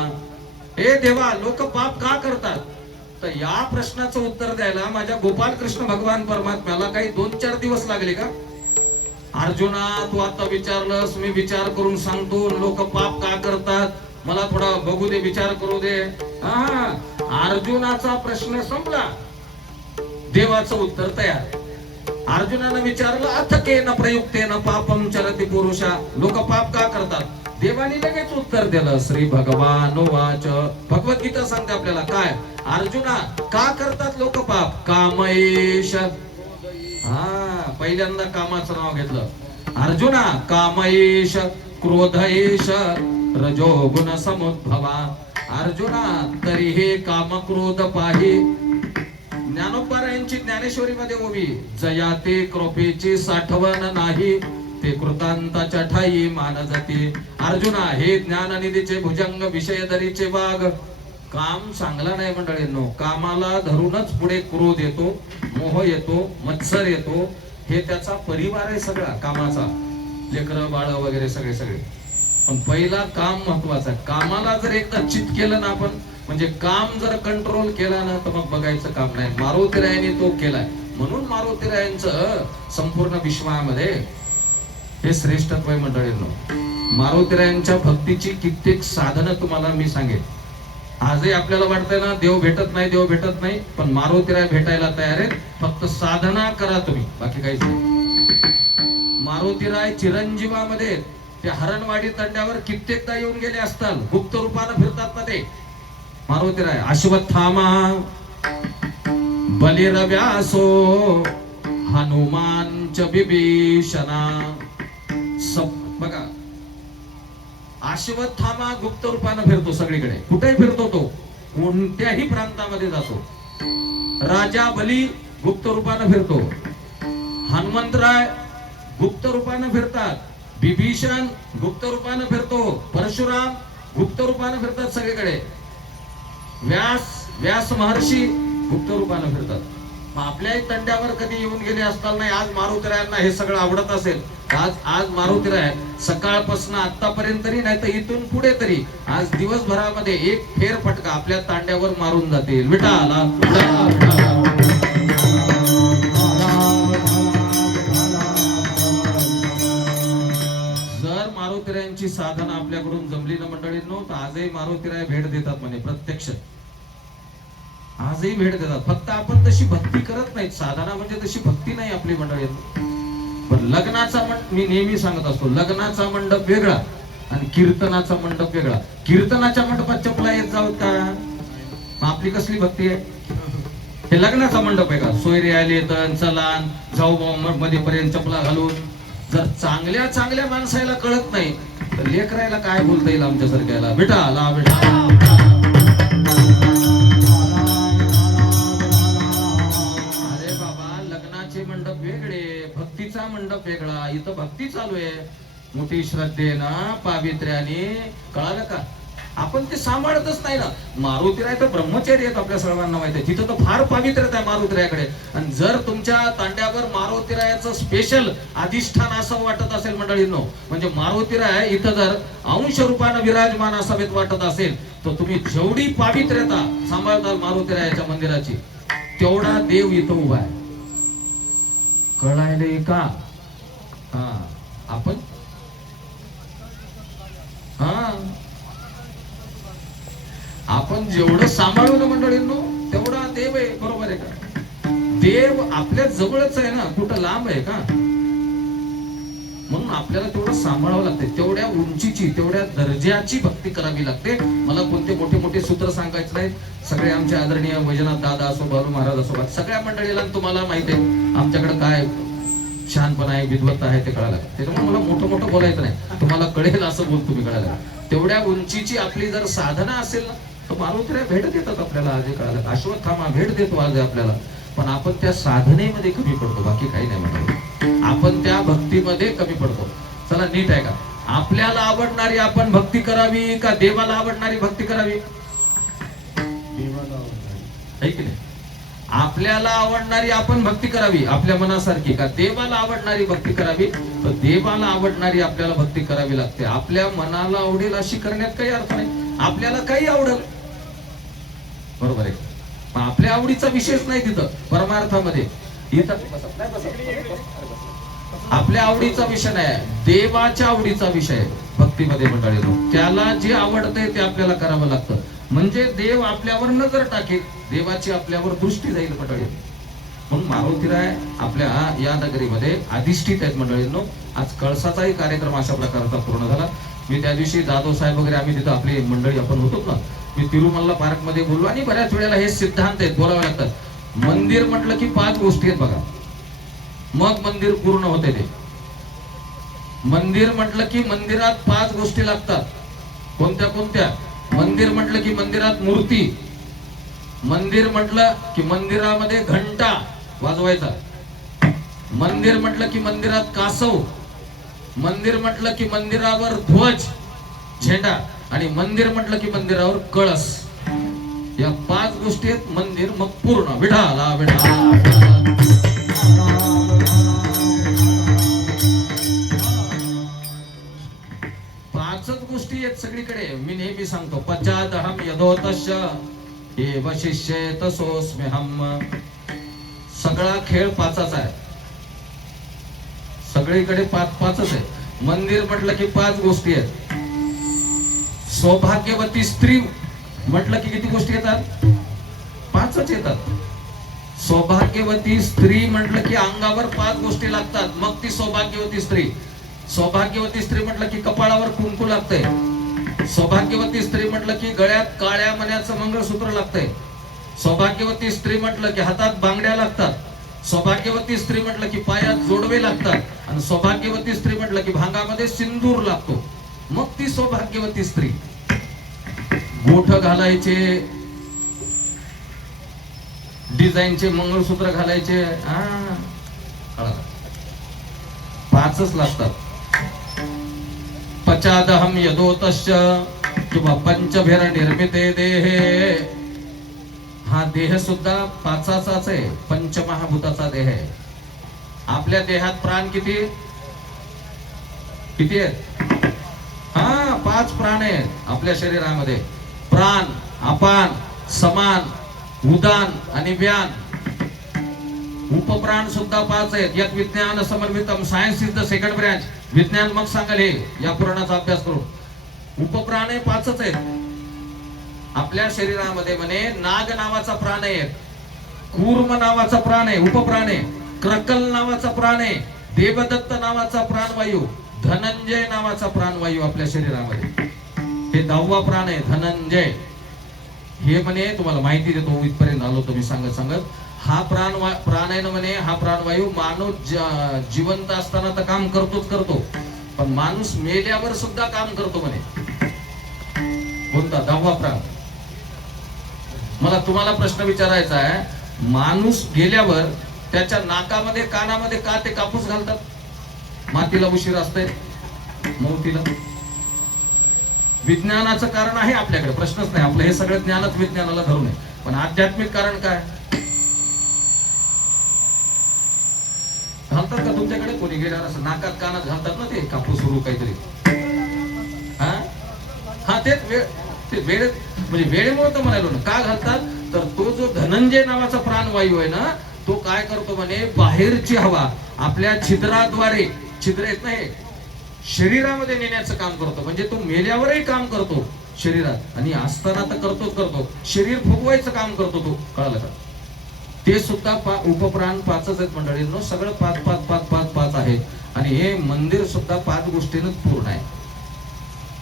हे देवा लोक पाप का करतात? तर या प्रश्नाचं उत्तर द्यायला माझ्या गोपाल कृष्ण भगवान परमात्म्याला काही 2-4 दिवस लागले का? अर्जुना तू आता विचारलंस, मी विचार करून सांगतो लोक पाप का करतात, मला थोडा बघू दे, विचार करू दे. अर्जुनाचा प्रश्न संपला, देवाचं उत्तर तयार. अर्जुनानं विचारलं अथकेन प्रयुक्तेन पापम चरति पुरुषा. लोक पाप का करतात? देवाने लगेच उत्तर दिलं. श्री भगवान वाच. भगवद्गीता सांगते आपल्याला काय, अर्जुना का करतात लोक पाप? कामैष. पहिल्यांदा कामाचं नाव घेतलं. अर्जुना कामैष क्रोधैष रजोगुण समुद्भवा. अर्जुना तरी हे काम क्रोध पाही. ज्ञानोबारायांची ज्ञानेश्वरी मध्ये ओवी, जया ते कृपेची साठवण नाही, ते कृतांताच्या ठाई मानजती. अर्जुना हे ज्ञाननिधीचे भुजंग विषयधरीचे वाघ. काम चांगला नाही मंडळींनो. कामाला धरूनच पुढे क्रोध येतो, मोह येतो, मत्सर येतो. हे त्याचा परिवार आहे सगळा कामाचा, लेकरं बाळ वगैरे सगळे सगळे. पण पहिला काम महत्वाचा आहे. कामाला जर एकदा चित केलं ना आपण, म्हणजे काम जर कंट्रोल केला ना, तर मग बघायचं काम नाही. मारुतीरायाने तो केलाय. म्हणून मारुतीरायांचं संपूर्ण विश्वामध्ये हे श्रेष्ठत्व आहे मंडळींनो. मारुतीरायांच्या भक्तीची कित्येक साधनं तुम्हाला मी सांगेन. आजही आपल्याला वाटतंय ना देव भेटत नाही, देव भेटत नाही, पण मारुतीराय भेटायला तयार आहेत. फक्त साधना करा तुम्ही, बाकी काहीच नाही. मारुतीराय चिरंजीवामध्ये ते हरणवाडी तंड्यावर कित्येकदा येऊन गेले असतात. गुप्त रूपानं फिरतात ना ते मारुतीराय. अश्वत्थामा बलिरव्यासो हनुमान च विभीषणा. बघा अश्वत्थामा गुप्त रूपानं फिरतो सगळीकडे, कुठेही फिरतो तो, कोणत्याही प्रांतामध्ये जातो. राजा बली गुप्त रूपानं फिरतो. हनुमंतराय गुप्त रूपानं फिरतात. विभीषण गुप्त रूपानं फिरतो. परशुराम गुप्त रूपानं फिरतात सगळीकडे. व्यास महर्षी गुप्त रूपानं फिरतात. आपल्याही तंड्यावर कधी येऊन गेले असताना नाही, आज मारुतीरायांना हे सगळं आवडत असेल, आज आज मारुतीराय सकाळपासून आतापर्यंत तरी नाही तर इथून पुढे तरी आज दिवसभरामध्ये एक फेर फटका आपल्या तांड्यावर मारून जातील. विठाला जर मारुतीरायांची साधना आपल्याकडून जमली ना मंडळींनो, तर आजही मारुतीराय भेट देतात म्हणे प्रत्यक्ष. आजही भेट देतात. फक्त आपण तशी भक्ती करत नाही. साधना म्हणजे तशी भक्ती नाही आपली मंडळींनो. पण लग्नाचा मी नेहमी सांगत असतो, लग्नाचा मंडप वेगळा आणि कीर्तनाचा मंडप वेगळा. कीर्तनाच्या मंडपात चपला येत जावत का? मग आपली कसली भक्ती आहे? हे लग्नाचा मंडप आहे का? सोयरे आले तर चलान जाऊ मध्ये पर्यंत चपला घालून. जर चांगल्या चांगल्या माणसाला कळत नाही तर लेकरायला काय बोलता येईल आमच्यासारख्याला? बेटा ला बेटा. मंडप वेगळे, भक्तीचा मंडप वेगळा. इथं भक्ती चालू आहे मोठी श्रद्धेनं पावित्र्याने. कळालं का? आपण ते सांभाळतच नाही ना. मारुतीराय तर ब्रह्मचारी आहेत आपल्या सर्वांना माहिती आहे. तिथं तर फार पावित्र्यता आहे मारुतीरायाकडे. आणि जर तुमच्या तांड्यावर मारुतीरायाचं स्पेशल अधिष्ठान असं वाटत असेल मंडळींनो, म्हणजे मारुतीराय इथं जर अंश रूपानं विराजमान असावेत वाटत असेल, तर तुम्ही जेवढी पावित्र्यता सांभाळताल मारुतीरायाच्या मंदिराची, तेवढा देव इथं उभा आहे. कळायले का? आपण आपण जेवढं सांभाळलं मंडळींनो तेवढा देव आहे. बरोबर आहे का? देव आपल्या जवळच आहे ना, कुठं लांब आहे का? म्हणून आपल्याला तेवढं सांभाळावं लागते. तेवढ्या उंचीची तेवढ्या दर्जाची भक्ती करावी लागते. मला कोणते मोठे मोठे सूत्र सांगायचे नाही. सगळे आमचे आदरणीय वैजनाथ दादा असो, बालू महाराज असो, सगळ्या मंडळीला तुम्हाला माहिती आहे आमच्याकडे काय शहाणपणा आहे, विद्वत्ता आहे ते कळायला. त्याच्यामुळे मला मोठं मोठं बोलायचं नाही. तुम्हाला कळेल असं बोल तुम्ही. कळायला तेवढ्या उंचीची आपली जर साधना असेल ना, तर मारुतीराय भेट देतात आपल्याला. आज कळालं, अश्वत्थामा भेट देतो आज आपल्याला. पण आपण त्या साधनेमध्ये कमी पडतो, बाकी काही नाही म्हणतो. आपण त्या भक्तीमध्ये कमी पडतो. चला नीट आहे का? आपल्याला आवडणारी आपण भक्ती करावी का देवाला आवडणारी भक्ती करावी? आहे की नाही? आपल्याला आवडणारी आपण भक्ती करावी आपल्या मनासारखी, का देवाला आवडणारी भक्ती करावी? तर देवाला आवडणारी आपल्याला भक्ती करावी लागते. आपल्या मनाला आवडेल अशी करण्यात काही अर्थ नाही. आपल्याला काही आवडेल, बरोबर आहे. आपल्या आवडीचा विषयच नाही तिथं परमार्थामध्ये. आपल्या आवडीचा विषय नाही, देवाच्या आवडीचा विषय भक्तीमध्ये मंडळींनो. त्याला जे आवडतंय ते आपल्याला करावं लागतं. म्हणजे देव आपल्यावर नजर टाकेल, देवाची आपल्यावर दृष्टी जाईल मंडळी. म्हणून मारुतीराय आपल्या या नगरीमध्ये अधिष्ठित आहेत मंडळींनो. आज कळसाचाही कार्यक्रम अशा प्रकारचा पूर्ण झाला. मी त्या दिवशी जाधव साहेब वगैरे आम्ही तिथं आपली मंडळी आपण होतो ना, मी तिरुमल्ला पार्क मध्ये बोललो. आणि बऱ्याच वेळेला हे सिद्धांत आहेत, बोलावे लागतात. मंदिर म्हटलं की 5 गोष्टी आहेत बघा, मग मंदिर पूर्ण होते. ते मंदिर म्हटलं की मंदिरात 5 गोष्टी लागतात. कोणत्या कोणत्या? मंदिर म्हटलं की मंदिरात मूर्ती, मंदिर म्हटलं की मंदिरामध्ये घंटा वाजवायचा, मंदिर म्हटलं की मंदिरात कासव, मंदिर म्हटलं की मंदिरावर ध्वज झेंडा, आणि मंदिर म्हटलं की मंदिरावर कळस. या 5 गोष्टी आहेत मंदिर मग पूर्ण. विठाला विठा. 5च गोष्टी आहेत सगळीकडे. मी नेहमी सांगतो, पश्चादहं यदोतस्य एव शिष्येत सोऽस्म्यहम्. सगळा खेळ 5चा आहे. सगळीकडे 5च आहे. मंदिर म्हटलं की 5 गोष्टी आहेत. सौभाग्यवती स्त्री म्हटलं की किती गोष्टी येतात? 5च येतात. सौभाग्यवती स्त्री म्हटलं की अंगावर 5 गोष्टी लागतात, मग ती सौभाग्यवती स्त्री. सौभाग्यवती स्त्री म्हटलं की कपाळावर कुंकू लागतंय. सौभाग्यवती स्त्री म्हटलं की गळ्यात काळ्या मण्याचं मंगळसूत्र लागतंय. सौभाग्यवती स्त्री म्हटलं की हातात बांगड्या लागतात. सौभाग्यवती स्त्री म्हटलं की पायात जोडवे लागतात. आणि सौभाग्यवती स्त्री म्हटलं की भांगामध्ये सिंदूर लागतो, मग ती सौभाग्यवती स्त्री. गोठ घालायचे, डिझाईनचे मंगळसूत्र घालायचे, 5च लागतात. पश्चादहं यदोतस्य किंवा पंचभिर निर्मिते देहे. हा देह सुद्धा 5चाच आहे, पंचमहाभूताचा देह आहे. आपल्या देहात प्राण किती? किती आहेत? हा, 5 प्राण आहेत आपल्या शरीरामध्ये. प्राण, अपान, समान, उदान आणि व्यान. उपप्राण सुद्धा 5 आहेत. एक विज्ञान समन्वितम, science is the second branch. विज्ञान मग सांगाल हे या पुराणाचा अभ्यास करून. उपप्राण हे 5च आहेत आपल्या शरीरामध्ये. म्हणे नाग नावाचा प्राण आहे, कूर्म नावाचा प्राण आहे, उपप्राण आहे. क्रकल नावाचा प्राण आहे, देवदत्त नावाचा प्राणवायू, धनंजय नावाचा प्राणवायू आपल्या शरीरामध्ये. हे 10वा प्राण आहे धनंजय. हे म्हणे तुम्हाला माहिती देतो, इथपर्यंत आलो तुम्ही सांगत हा प्राण आहे ना म्हणे. हा प्राणवायू माणूस जिवंत असताना तर काम करतो, पण माणूस मेल्यावर सुद्धा काम करतो म्हणे. कोणता? 10वा प्राण. मला तुम्हाला प्रश्न विचारायचा आहे, माणूस गेल्यावर त्याच्या नाकामध्ये कानामध्ये का ते कापूस घालतात? मातीला उशीर असते, मौतीला. विज्ञानाचं कारण आहे आपल्याकडे, प्रश्नच नाही. आपलं हे सगळं ज्ञानच विज्ञानाला धरून आहे. पण आध्यात्मिक कारण काय? घालतात का तुमच्याकडे? कोणी गेल्यावर असं नाकात कानात घालतात ना ते कापूस सुरू काहीतरी. हा ते वेळ म्हणजे वेळेमुळे तर म्हणालो ना. का घालतात? तर तो जो धनंजय नावाचा प्राणवायू आहे ना, तो काय करतो म्हणे, बाहेरची हवा आपल्या छिद्राद्वारे, छिद्र येत नाही, शरीरामध्ये नेण्याचं काम करतो. म्हणजे तो मेल्यावरही काम करतो शरीरात, आणि असताना तर करतो. शरीर फुगवायचं काम करतो तो. कळालं का? ते सुद्धा उपप्राण 5च आहेत मंडळींनो. सगळं 5 आहे. आणि हे मंदिर सुद्धा 5 गोष्टींच पूर्ण आहे.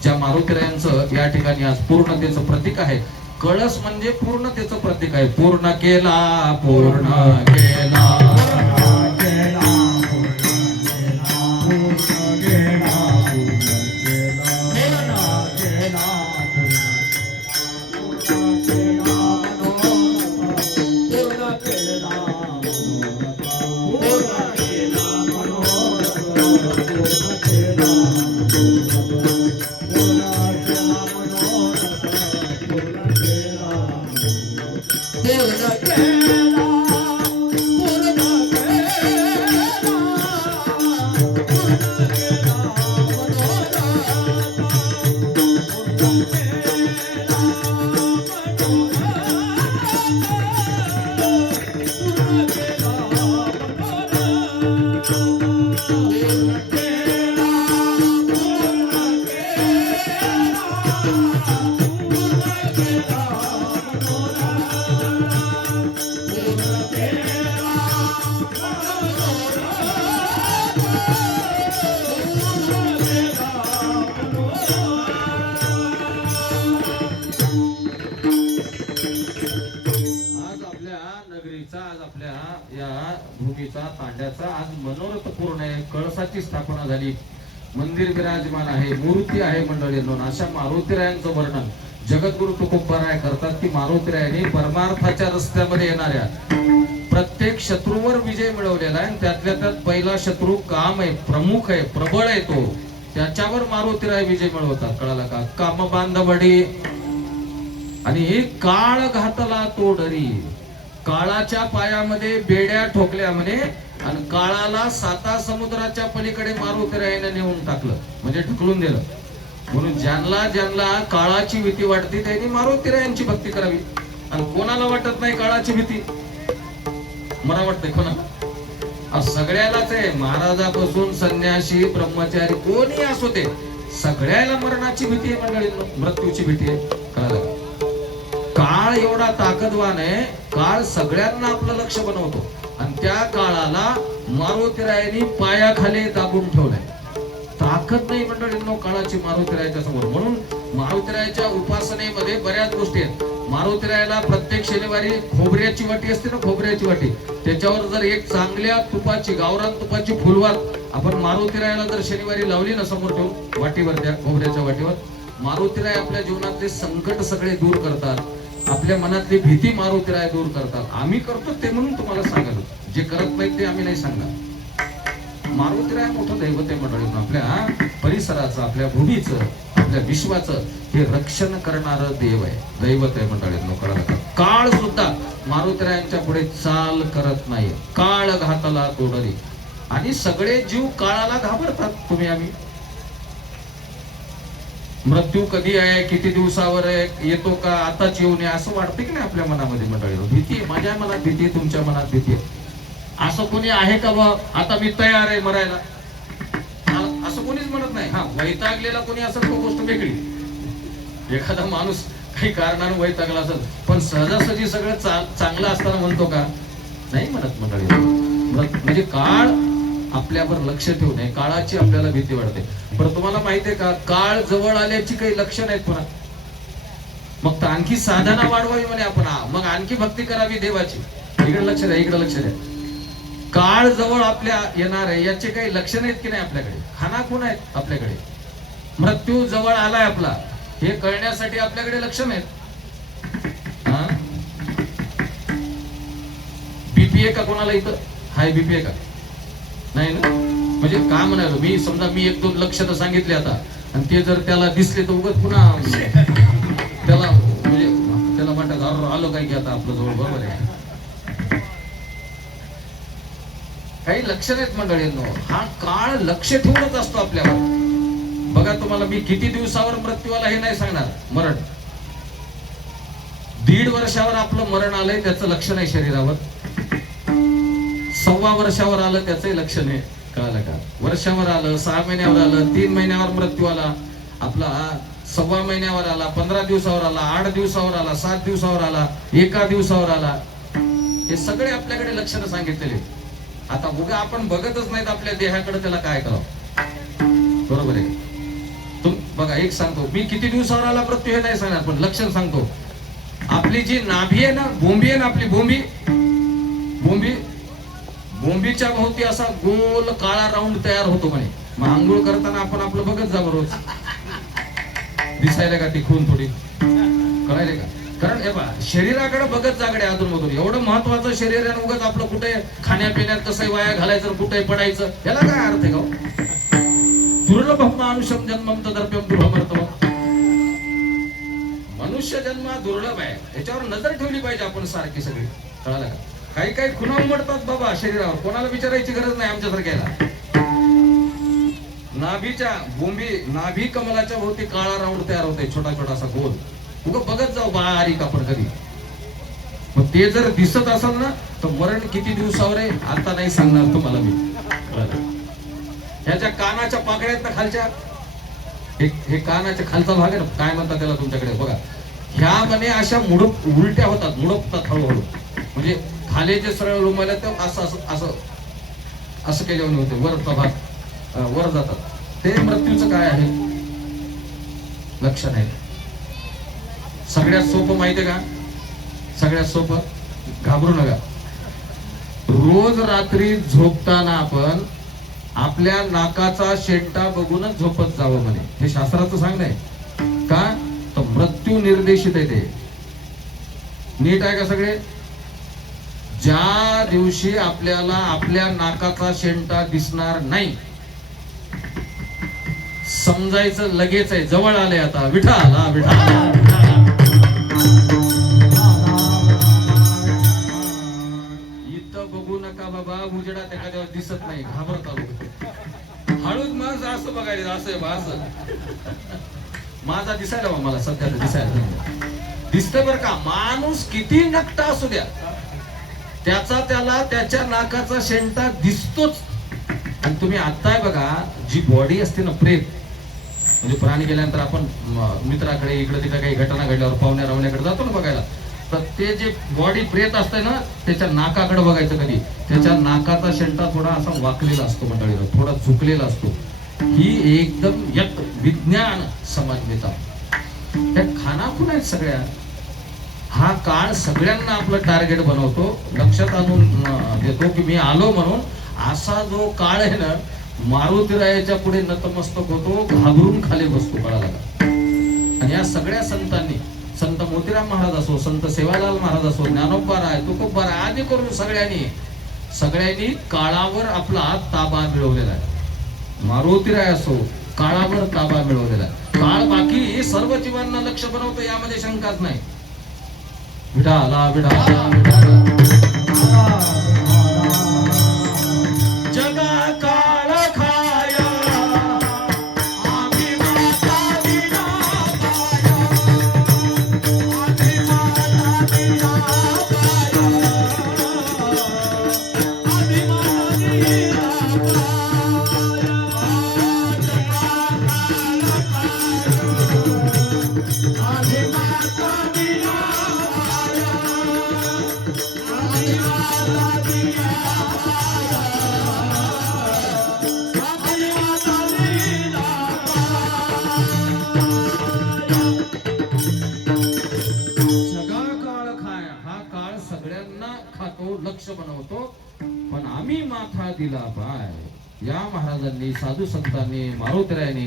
ज्या मारुतीरायांचं या ठिकाणी आज पूर्णतेचं प्रतीक आहे. कळस म्हणजे पूर्णतेचं प्रतीक आहे. पूर्ण केला, पूर्ण केला, तांड्याचा आज मनोरथ पूर्ण आहे. कळसाची स्थापना झाली, मंदिर विराजमान आहे, मूर्ती आहे मंडळींनो. अशा मारुतीरायांचं वर्णन जगद्गुरु तुकोबाराय करतात की मारुतीरायांनी परमार्थाच्या रस्त्यामध्ये येणाऱ्या प्रत्येक शत्रूवर विजय मिळवलेला आहे. त्यातल्या त्यात पहिला शत्रू काम आहे, प्रमुख आहे, प्रबळ आहे, तो त्याच्यावर मारुतीराय विजय मिळवतात. कळालं का? काम बांधवडी आणि काळ घातला तो डरी. काळाच्या पायामध्ये बेड्या ठोकल्या म्हणे, आणि काळाला 7 समुद्राच्या पलीकडे मारुतीरायाने नेऊन टाकलं, म्हणजे ढकलून दिलं. म्हणून ज्यांना काळाची भीती वाटते त्यांनी मारुतीरायांची भक्ती करावी. आणि कोणाला वाटत नाही काळाची भीती? मला वाटतंय कोणाला? सगळ्यालाच आहे. महाराजापासून संन्यासी, ब्रह्मचारी, कोणी असो ते, सगळ्याला मरणाची भीती आहे मंडळींनो, मृत्यूची भीती आहे. कळालं? काळ एवढा ताकदवान आहे, काळ सगळ्यांना आपलं लक्ष बनवतो. आणि त्या काळाला मारुतीरायांनी पायाखाली दाबून ठेवलंय. ताकद नाही मंडळींनो काळाची मारुतीरायाच्या समोर. म्हणून मारुतीरायाच्या उपासनेमध्ये बऱ्याच गोष्टी आहेत. मारुतीरायाला प्रत्येक शनिवारी खोबऱ्याची वाटी असते ना, खोबऱ्याची वाटी, त्याच्यावर जर एक चांगल्या तुपाची, गावरान तुपाची फुलवात आपण मारुतीरायाला जर शनिवारी लावली ना समोर ठेवून वाटीवर, त्या खोबऱ्याच्या वाटीवर, मारुतीराय आपल्या जीवनातले संकट सगळे दूर करतात. आपल्या मनातली भीती मारुतीराय दूर करतात. आम्ही करतो ते म्हणून तुम्हाला सांगाल, जे करत नाही ते आम्ही नाही सांगणार. मारुतीराय मोठं दैवत आहे मंडळींनो. आपल्या परिसराचं, आपल्या भूमीचं, आपल्या विश्वाचं हे रक्षण करणारं देव आहे, दैवत आहे मंडळींनो. कळलं का? काळ सुद्धा मारुतीरायांच्या पुढे चाल करत नाही. काळ घातला तोडली. आणि सगळे जीव काळाला घाबरतात. तुम्ही आम्ही मृत्यू कधी आहे, किती दिवसावर आहे, येतो का, आताच येऊ नये असं वाटतं की नाही आपल्या मनामध्ये मंडळी? भीती आहे, माझ्या मनात भीती आहे, तुमच्या मनात भीती आहे. असं कोणी आहे का बा आता मी तयार आहे मरायला, असं कोणीच म्हणत नाही. हा, वैतागलेला कोणी असेल तो गोष्ट वेगळी, एखादा माणूस काही कारणाने वैतागला असेल, पण सहजासहजी सगळं चांगलं असताना म्हणतो का? नाही म्हणत मंडळी. म्हणजे काळ आपल्यावर लक्ष ठेवू नये, काळाची आपल्याला भीती वाटते. पण तुम्हाला माहितीये का, काळ जवळ आल्याची काही लक्षण आहेत पुन्हा. मग तर आणखी साधना वाढवावी म्हणे आपण, मग आणखी भक्ती करावी देवाची. इकडे लक्ष द्या, इकडे लक्ष द्या. काळ जवळ आपल्या येणार आहे याचे काही लक्षण आहेत की नाही आपल्याकडे? खानाखून आहेत आपल्याकडे. मृत्यू जवळ आलाय आपला हे कळण्यासाठी आपल्याकडे लक्षण आहेत. बीपी आहे का कोणाला इथं? हाय बीपी आहे का? नाही ना? म्हणजे काय म्हणालो मी, समजा मी 1-2 लक्षणं सांगितले आता, आणि ते जर त्याला दिसले तर उगाच पुन्हा त्याला म्हणजे त्याला वाटत आलो काय की आता आपलं जवळ, बरोबर आहे? काही लक्षण आहेत मंडळींनो. हा काळ लक्ष ठेवूनच असतो आपल्यावर. बघा, तुम्हाला मी किती दिवसावर मृत्यू आला हे नाही सांगणार. मरण 1.5 वर्षावर आपलं मरण आलंय त्याचं लक्षण आहे शरीरावर. 1.25 वर्षावर आलं त्याचंही लक्षण आहे. कळालं का? वर्षावर आलं, 6 महिन्यावर आलं, 3 महिन्यावर मृत्यू आला आपला, 1.25 महिन्यावर आला, 15 दिवसावर आला, 8 दिवसावर आला, 7 दिवसावर आला, 1 दिवसावर आला. हे सगळे आपल्याकडे लक्षणं सांगितलेले. आता बघा, आपण बघतच नाहीत आपल्या देहाकडे, त्याला काय करावं? बरोबर आहे. तुम बघा, एक सांगतो मी, किती दिवसावर आला मृत्यू हे नाही सांगणार, पण लक्षण सांगतो. आपली जी नाभी आहे ना, बोंबी आहे ना आपली, बोंबीच्या भोवती असा गोल काळा राऊंड तयार होतो म्हणे. मग आंघोळ करताना आपण आपलं बघत जा रोज, दिसायला का ती खून थोडी, कळायला का? कारण हे बा, शरीराकडे बघत जागडे अधून मधून. एवढं महत्वाचं शरीर आहे, उगाच आपलं कुठे खाण्यापिण्यात कसं वाया घालायचं, कुठे पडायचं, याला काय अर्थ आहे का? दुर्लभम मानुषम जन्मम तदर्प्यम दुर्लभम. मनुष्य जन्म दुर्लभ आहे, याच्यावर नजर ठेवली पाहिजे आपण सारखी सगळी. कळालं का? काही काही खुणा उमटतात बाबा शरीरावर, कोणाला विचारायची गरज नाही आमच्यासारख्याला. नाभी कमलाच्या भोवती काळा राऊंड तयार होते, छोटा छोटासा गोल. उगं बघत जाऊ बारीक आपण कधी. मग ते जर दिसत असेल ना, तर मरण किती दिवसावर आहे आता नाही सांगणार तुम्हाला मी. ह्याच्या कानाच्या पाकळ्यात ना खालच्या, हे कानाच्या खालचा भाग आहे ना, काय म्हणतात त्याला तुमच्याकडे? बघा, ह्या म्हणे अशा उलट्या होतात, मुडपतात हळूहळू. म्हणजे खाली जे सरळ रुमाला तर असं असं असं असं केल्याने होते, वरचा भाग वर जातात. ते मृत्यूचं काय आहे लक्षण आहे. सगळ्यात सोपं माहितीये का? सगळ्यात सोपं, घाबरू नका. रोज रात्री झोपताना आपण आपल्या नाकाचा शेंटा बघूनच झोपत जावं म्हणे. हे शास्त्राचं सांगणं आहे. का? तर मृत्यू निर्देशित आहे ते. नीट आहे का सगळे? ज्या दिवशी आपल्याला आपल्या नाकाचा शेंटा दिसणार नाही, समजायचं लगेच आहे जवळ आले, आता विठाला विठाला. इथं बघू नका बाबा, उजेडात एखाद्या दिसत नाही, घाबरत आलो. हळूच माझं असं बघायचं, असं असं माझा दिसायला बा, मला सध्या दिसायला दिसतं बरं का. माणूस किती नकटा असू द्या, त्याचा त्याला त्याच्या नाकाचा शेंटा दिसतोच. आणि तुम्ही आता बघा, जी बॉडी असते ना, प्रेत म्हणजे प्राणी गेल्यानंतर आपण मित्राकडे इकडे तिकडे काही घटना घडल्यावर पाहुण्या रावण्याकडे जातो ना बघायला, तर ते जे बॉडी प्रेत असते ना, त्याच्या नाकाकडे बघायचं कधी. त्याच्या नाकाचा शेंटा थोडा असा वाकलेला असतो मंडळीला, थोडा झुकलेला असतो. ही एकदम एक विज्ञान समन्विता. त्या खानाखून आहेत सगळ्या. हा काळ सगळ्यांना आपलं टार्गेट बनवतो, लक्षात आणून देतो की मी आलो म्हणून. असा जो काळ आहे ना, मारुतीरायाच्या पुढे नतमस्तक होतो, घाबरून खाली बसतो काळाला. आणि या सगळ्या संतांनी, संत मोतीराम महाराज असो, संत सेवालाल महाराज असो, ज्ञानोबा राय, तुकोबा राय, आदी करून सगळ्यांनी काळावर आपला ताबा मिळवलेला आहे. मारुतीराय असो, काळावर ताबा मिळवलेला आहे. काळ बाकी सर्व जीवांना लक्ष बनवतो, यामध्ये शंकाच नाही. विठाला विठाला विठाला. जगा काळ खाया आम्ही माता विना. घातीला पाय. या महाराजांनी साधू संतांनी मारुतीरायांनी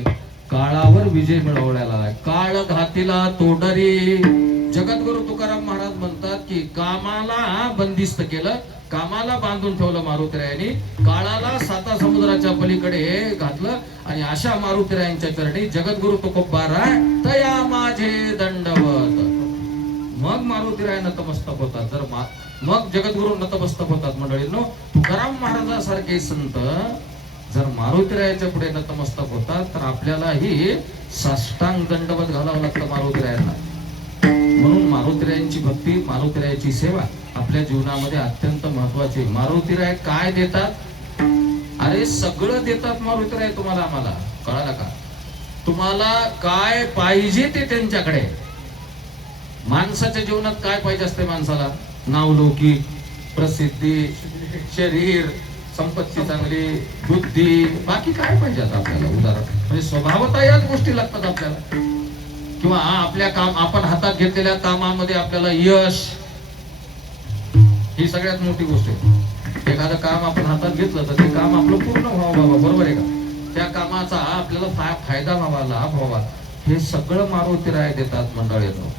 काळावर विजय मिळवलेला. काळ घातीला तोडरी. जगद्गुरु तुकाराम महाराज म्हणतात की कामाला बंदिस्त केलं, कामाला बांधून ठेवलं मारुतीरायांनी, काळाला साता समुद्राच्या पलीकडे घातलं. आणि अशा मारुतीरायांच्या चरणी जगद्गुरु तुकोबारा तया माझे दंडवत. मग मारुतीराय नतमस्तक होतात. जर मग जगद्गुरु नतमस्तक होतात. मंडळींनो, तुकाराम महाराजांसारखे संत जर मारुतीरायाच्या पुढे नतमस्तक होतात तर आपल्यालाही साष्टांग दंडवत घालावं लागतं मारुतीरायांना. म्हणून मारुतीरायांची भक्ती, मारुतीरायाची सेवा आपल्या जीवनामध्ये अत्यंत महत्वाची. मारुतीराय काय देतात? अरे सगळं देतात मारुतीराय तुम्हाला, आम्हाला. कळालं का? तुम्हाला काय पाहिजे ते त्यांच्याकडे. माणसाच्या जीवनात काय पाहिजे असते माणसाला? नावलौकिक, प्रसिद्धी, शरीर, संपत्ती चांगली, बुद्धी, बाकी काय पाहिजे आता आपल्याला? उदाहरण म्हणजे स्वभावतः याच गोष्टी लागतात आपल्याला. किंवा आपल्या काम, आपण हातात घेतलेल्या कामामध्ये आपल्याला यश, ही सगळ्यात मोठी गोष्ट आहे. एखादं काम आपण हातात घेतलं तर ते काम आपलं पूर्ण व्हावं बाबा, बरोबर आहे का? त्या कामाचा आपल्याला फायदा व्हावा, लाभ व्हावा, हे सगळं मारुतीराय देतात मंडळींनो.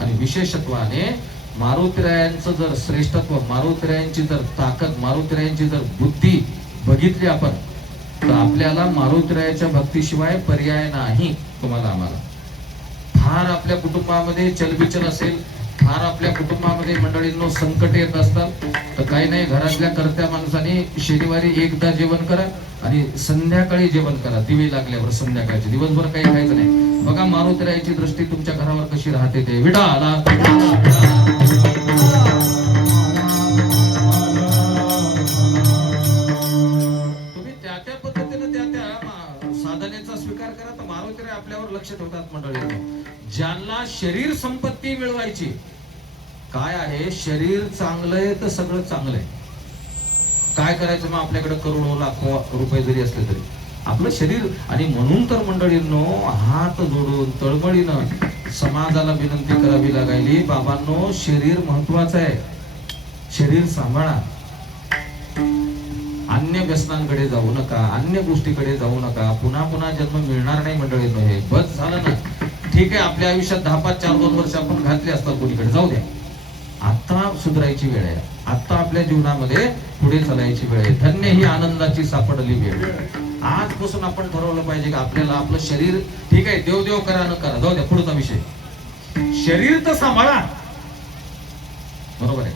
आणि विशेषत्वाने मारुतीरायांचं जर श्रेष्ठत्व, मारुतीरायांची जर ताकद, मारुतीरायांची जर बुद्धी बघितली आपण तर आपल्याला मारुतीरायाच्या भक्तीशिवाय पर्याय नाही. तुम्हाला आम्हाला फार आपल्या कुटुंबामध्ये चलबिचल असेल, फार आपल्या कुटुंबामध्ये मंडळींनो संकट येत असतात, तर काही नाही, घरातल्या कर्त्या माणसाने शनिवारी एकदा जेवण करा आणि संध्याकाळी जेवण करा. दिवे लागल्यावर संध्याकाळचे, दिवसभर काही खायचं नाही. बघा मारुतीरायाची दृष्टी तुमच्या घरावर कशी राहते ते. विठाला तुम्ही त्या त्या पद्धतीने त्या त्या साधनेचा स्वीकार करा तर मारुतीराय आपल्यावर लक्ष ठेवतात मंडळींनो. ज्यांना शरीर संपत्ती मिळवायची, काय आहे, शरीर चांगलंय तर सगळं चांगलंय. काय करायचं मग? आपल्याकडे करोडो लाखो रुपये जरी असले तरी आपलं शरीर. आणि म्हणून तर मंडळींनो हात जोडून तळमळीनं समाजाला विनंती करावी लागायली, बाबांनो शरीर महत्वाचं आहे, शरीर सांभाळा. अन्य व्यसनांकडे जाऊ नका, अन्य गोष्टीकडे जाऊ नका. पुन्हा पुन्हा जन्म मिळणार नाही मंडळींनो. हे बस झालं ना. ठीक आहे, आपल्या आयुष्यात 10-5, 4-2 वर्ष आपण घातली असतात कोणीकडे, जाऊ द्या. आता सुधारायची वेळ आहे. आता आपल्या जीवनामध्ये पुढे चालायची वेळ आहे. धन्य ही आनंदाची सापडली वेळ. आजपासून आपण ठरवलं पाहिजे की आपल्याला आपलं शरीर, ठीक आहे, देव करा न करा, जाऊ द्या, पुढचा विषय. शरीर तर सांभाळा, बरोबर आहे.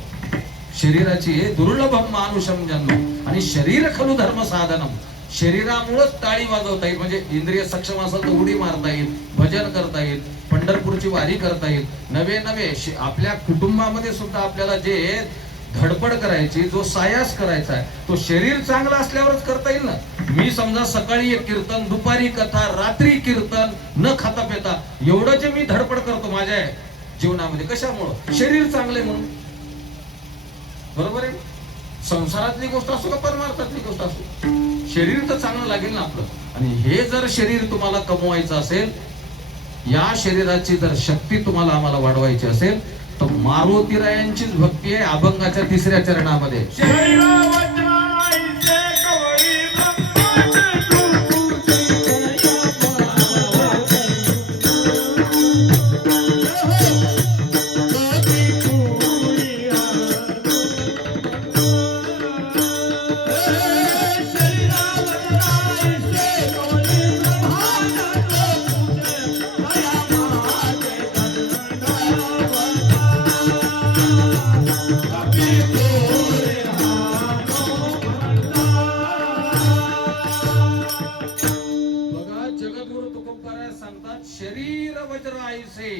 शरीराची दुर्लभम मानुषम जन्म आणि शरीर खलु धर्म साधनम. शरीरामुळेच टाळी वाजवता येईल, म्हणजे इंद्रिय सक्षम असेल तर उडी मारता येईल, भजन करता येईल, पंढरपूरची वारी करता येईल. नवे नवे आपल्या कुटुंबामध्ये सुद्धा आपल्याला जे धडपड करायची, जो सायास करायचा आहे, तो शरीर चांगलं असल्यावरच करता येईल ना. मी समजा सकाळी एक कीर्तन, दुपारी कथा, रात्री कीर्तन, न खाता पिता एवढं जे मी धडपड करतो माझ्या जीवनामध्ये, कशामुळं? शरीर चांगलंय म्हणून, बरोबर आहे. संसारातली गोष्ट असो का परमार्थातली गोष्ट असो, शरीर तर चांगलं लागेल ना आपलं. आणि हे जर शरीर तुम्हाला कमवायचं असेल, या शरीराची जर शक्ती तुम्हाला आम्हाला वाढवायची असेल तर मारुतीरायांचीच भक्ती आहे. अभंगाच्या 3ऱ्या चरणामध्ये शरीर वज्रायसे.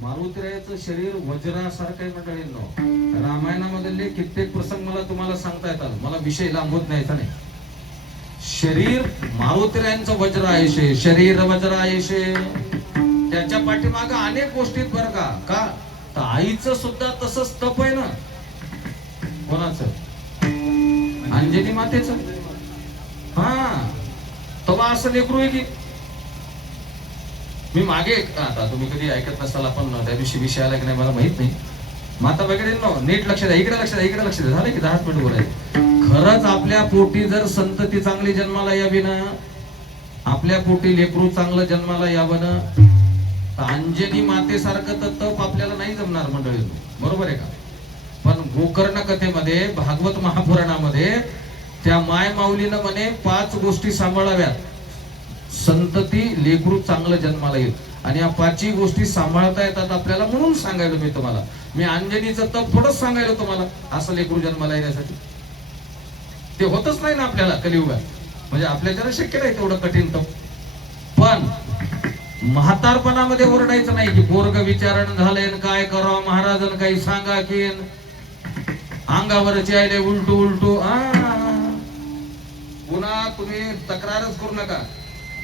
मारुतीरायाचं शरीर वज्रासारखं आहे मंडळींनो. रामायणामधले कित्येक प्रसंग मला तुम्हाला सांगता येतात, मला विषय लांबवत न्यायचा नाही. शरीर मारुतीरायांचं वज्र आयशे, शरीर वज्र आयशे. त्याच्या पाठीमागं अनेक गोष्टीत बरं का तर आईचं सुद्धा तसंच तप आहे ना. कोणाचं? अंजनी मातेचं. हा, तेव्हा असं लेकरू आहे की मी मागे, आता तुम्ही कधी ऐकत नसाल, आपण त्या दिवशी विषय आला की नाही मला माहित नाही. माता वगैरे नीट लक्ष द्या, इकडे लक्ष द्या, इकडे लक्ष द्या. झालं की 10 मिनिट बोलायचं. खरंच आपल्या पोटी जर संतती चांगली जन्माला यावी ना, आपल्या पोटी लेकरू चांगलं जन्माला यावं ना, तर अंजनी मातेसारखं तर तप आपल्याला नाही जमणार मंडळी, बरोबर आहे का? पण गोकर्ण कथेमध्ये, भागवत महापुराणामध्ये त्या माय माऊलीनं म्हणे 5 गोष्टी सांभाळाव्यात, संतती लेकरू चांगलं जन्माला येईल. आणि या 5ही गोष्टी सांभाळता येतात आपल्याला म्हणून सांगायलो मी तुम्हाला. मी अंजनीचं तप थोडंच सांगायलो तुम्हाला असं लेकरू जन्माला येण्यासाठी. ते होतच नाही ना आपल्याला कलियुगात, म्हणजे आपल्याच्याला शक्य नाही तेवढं कठीण तप. पण म्हातारपणामध्ये ओरडायचं नाही की पोरग विचारण झालंय काय करावं महाराजन काही सांगा की अंगावरची आले उलटू उलटू. पुन्हा तुम्ही तक्रारच करू नका,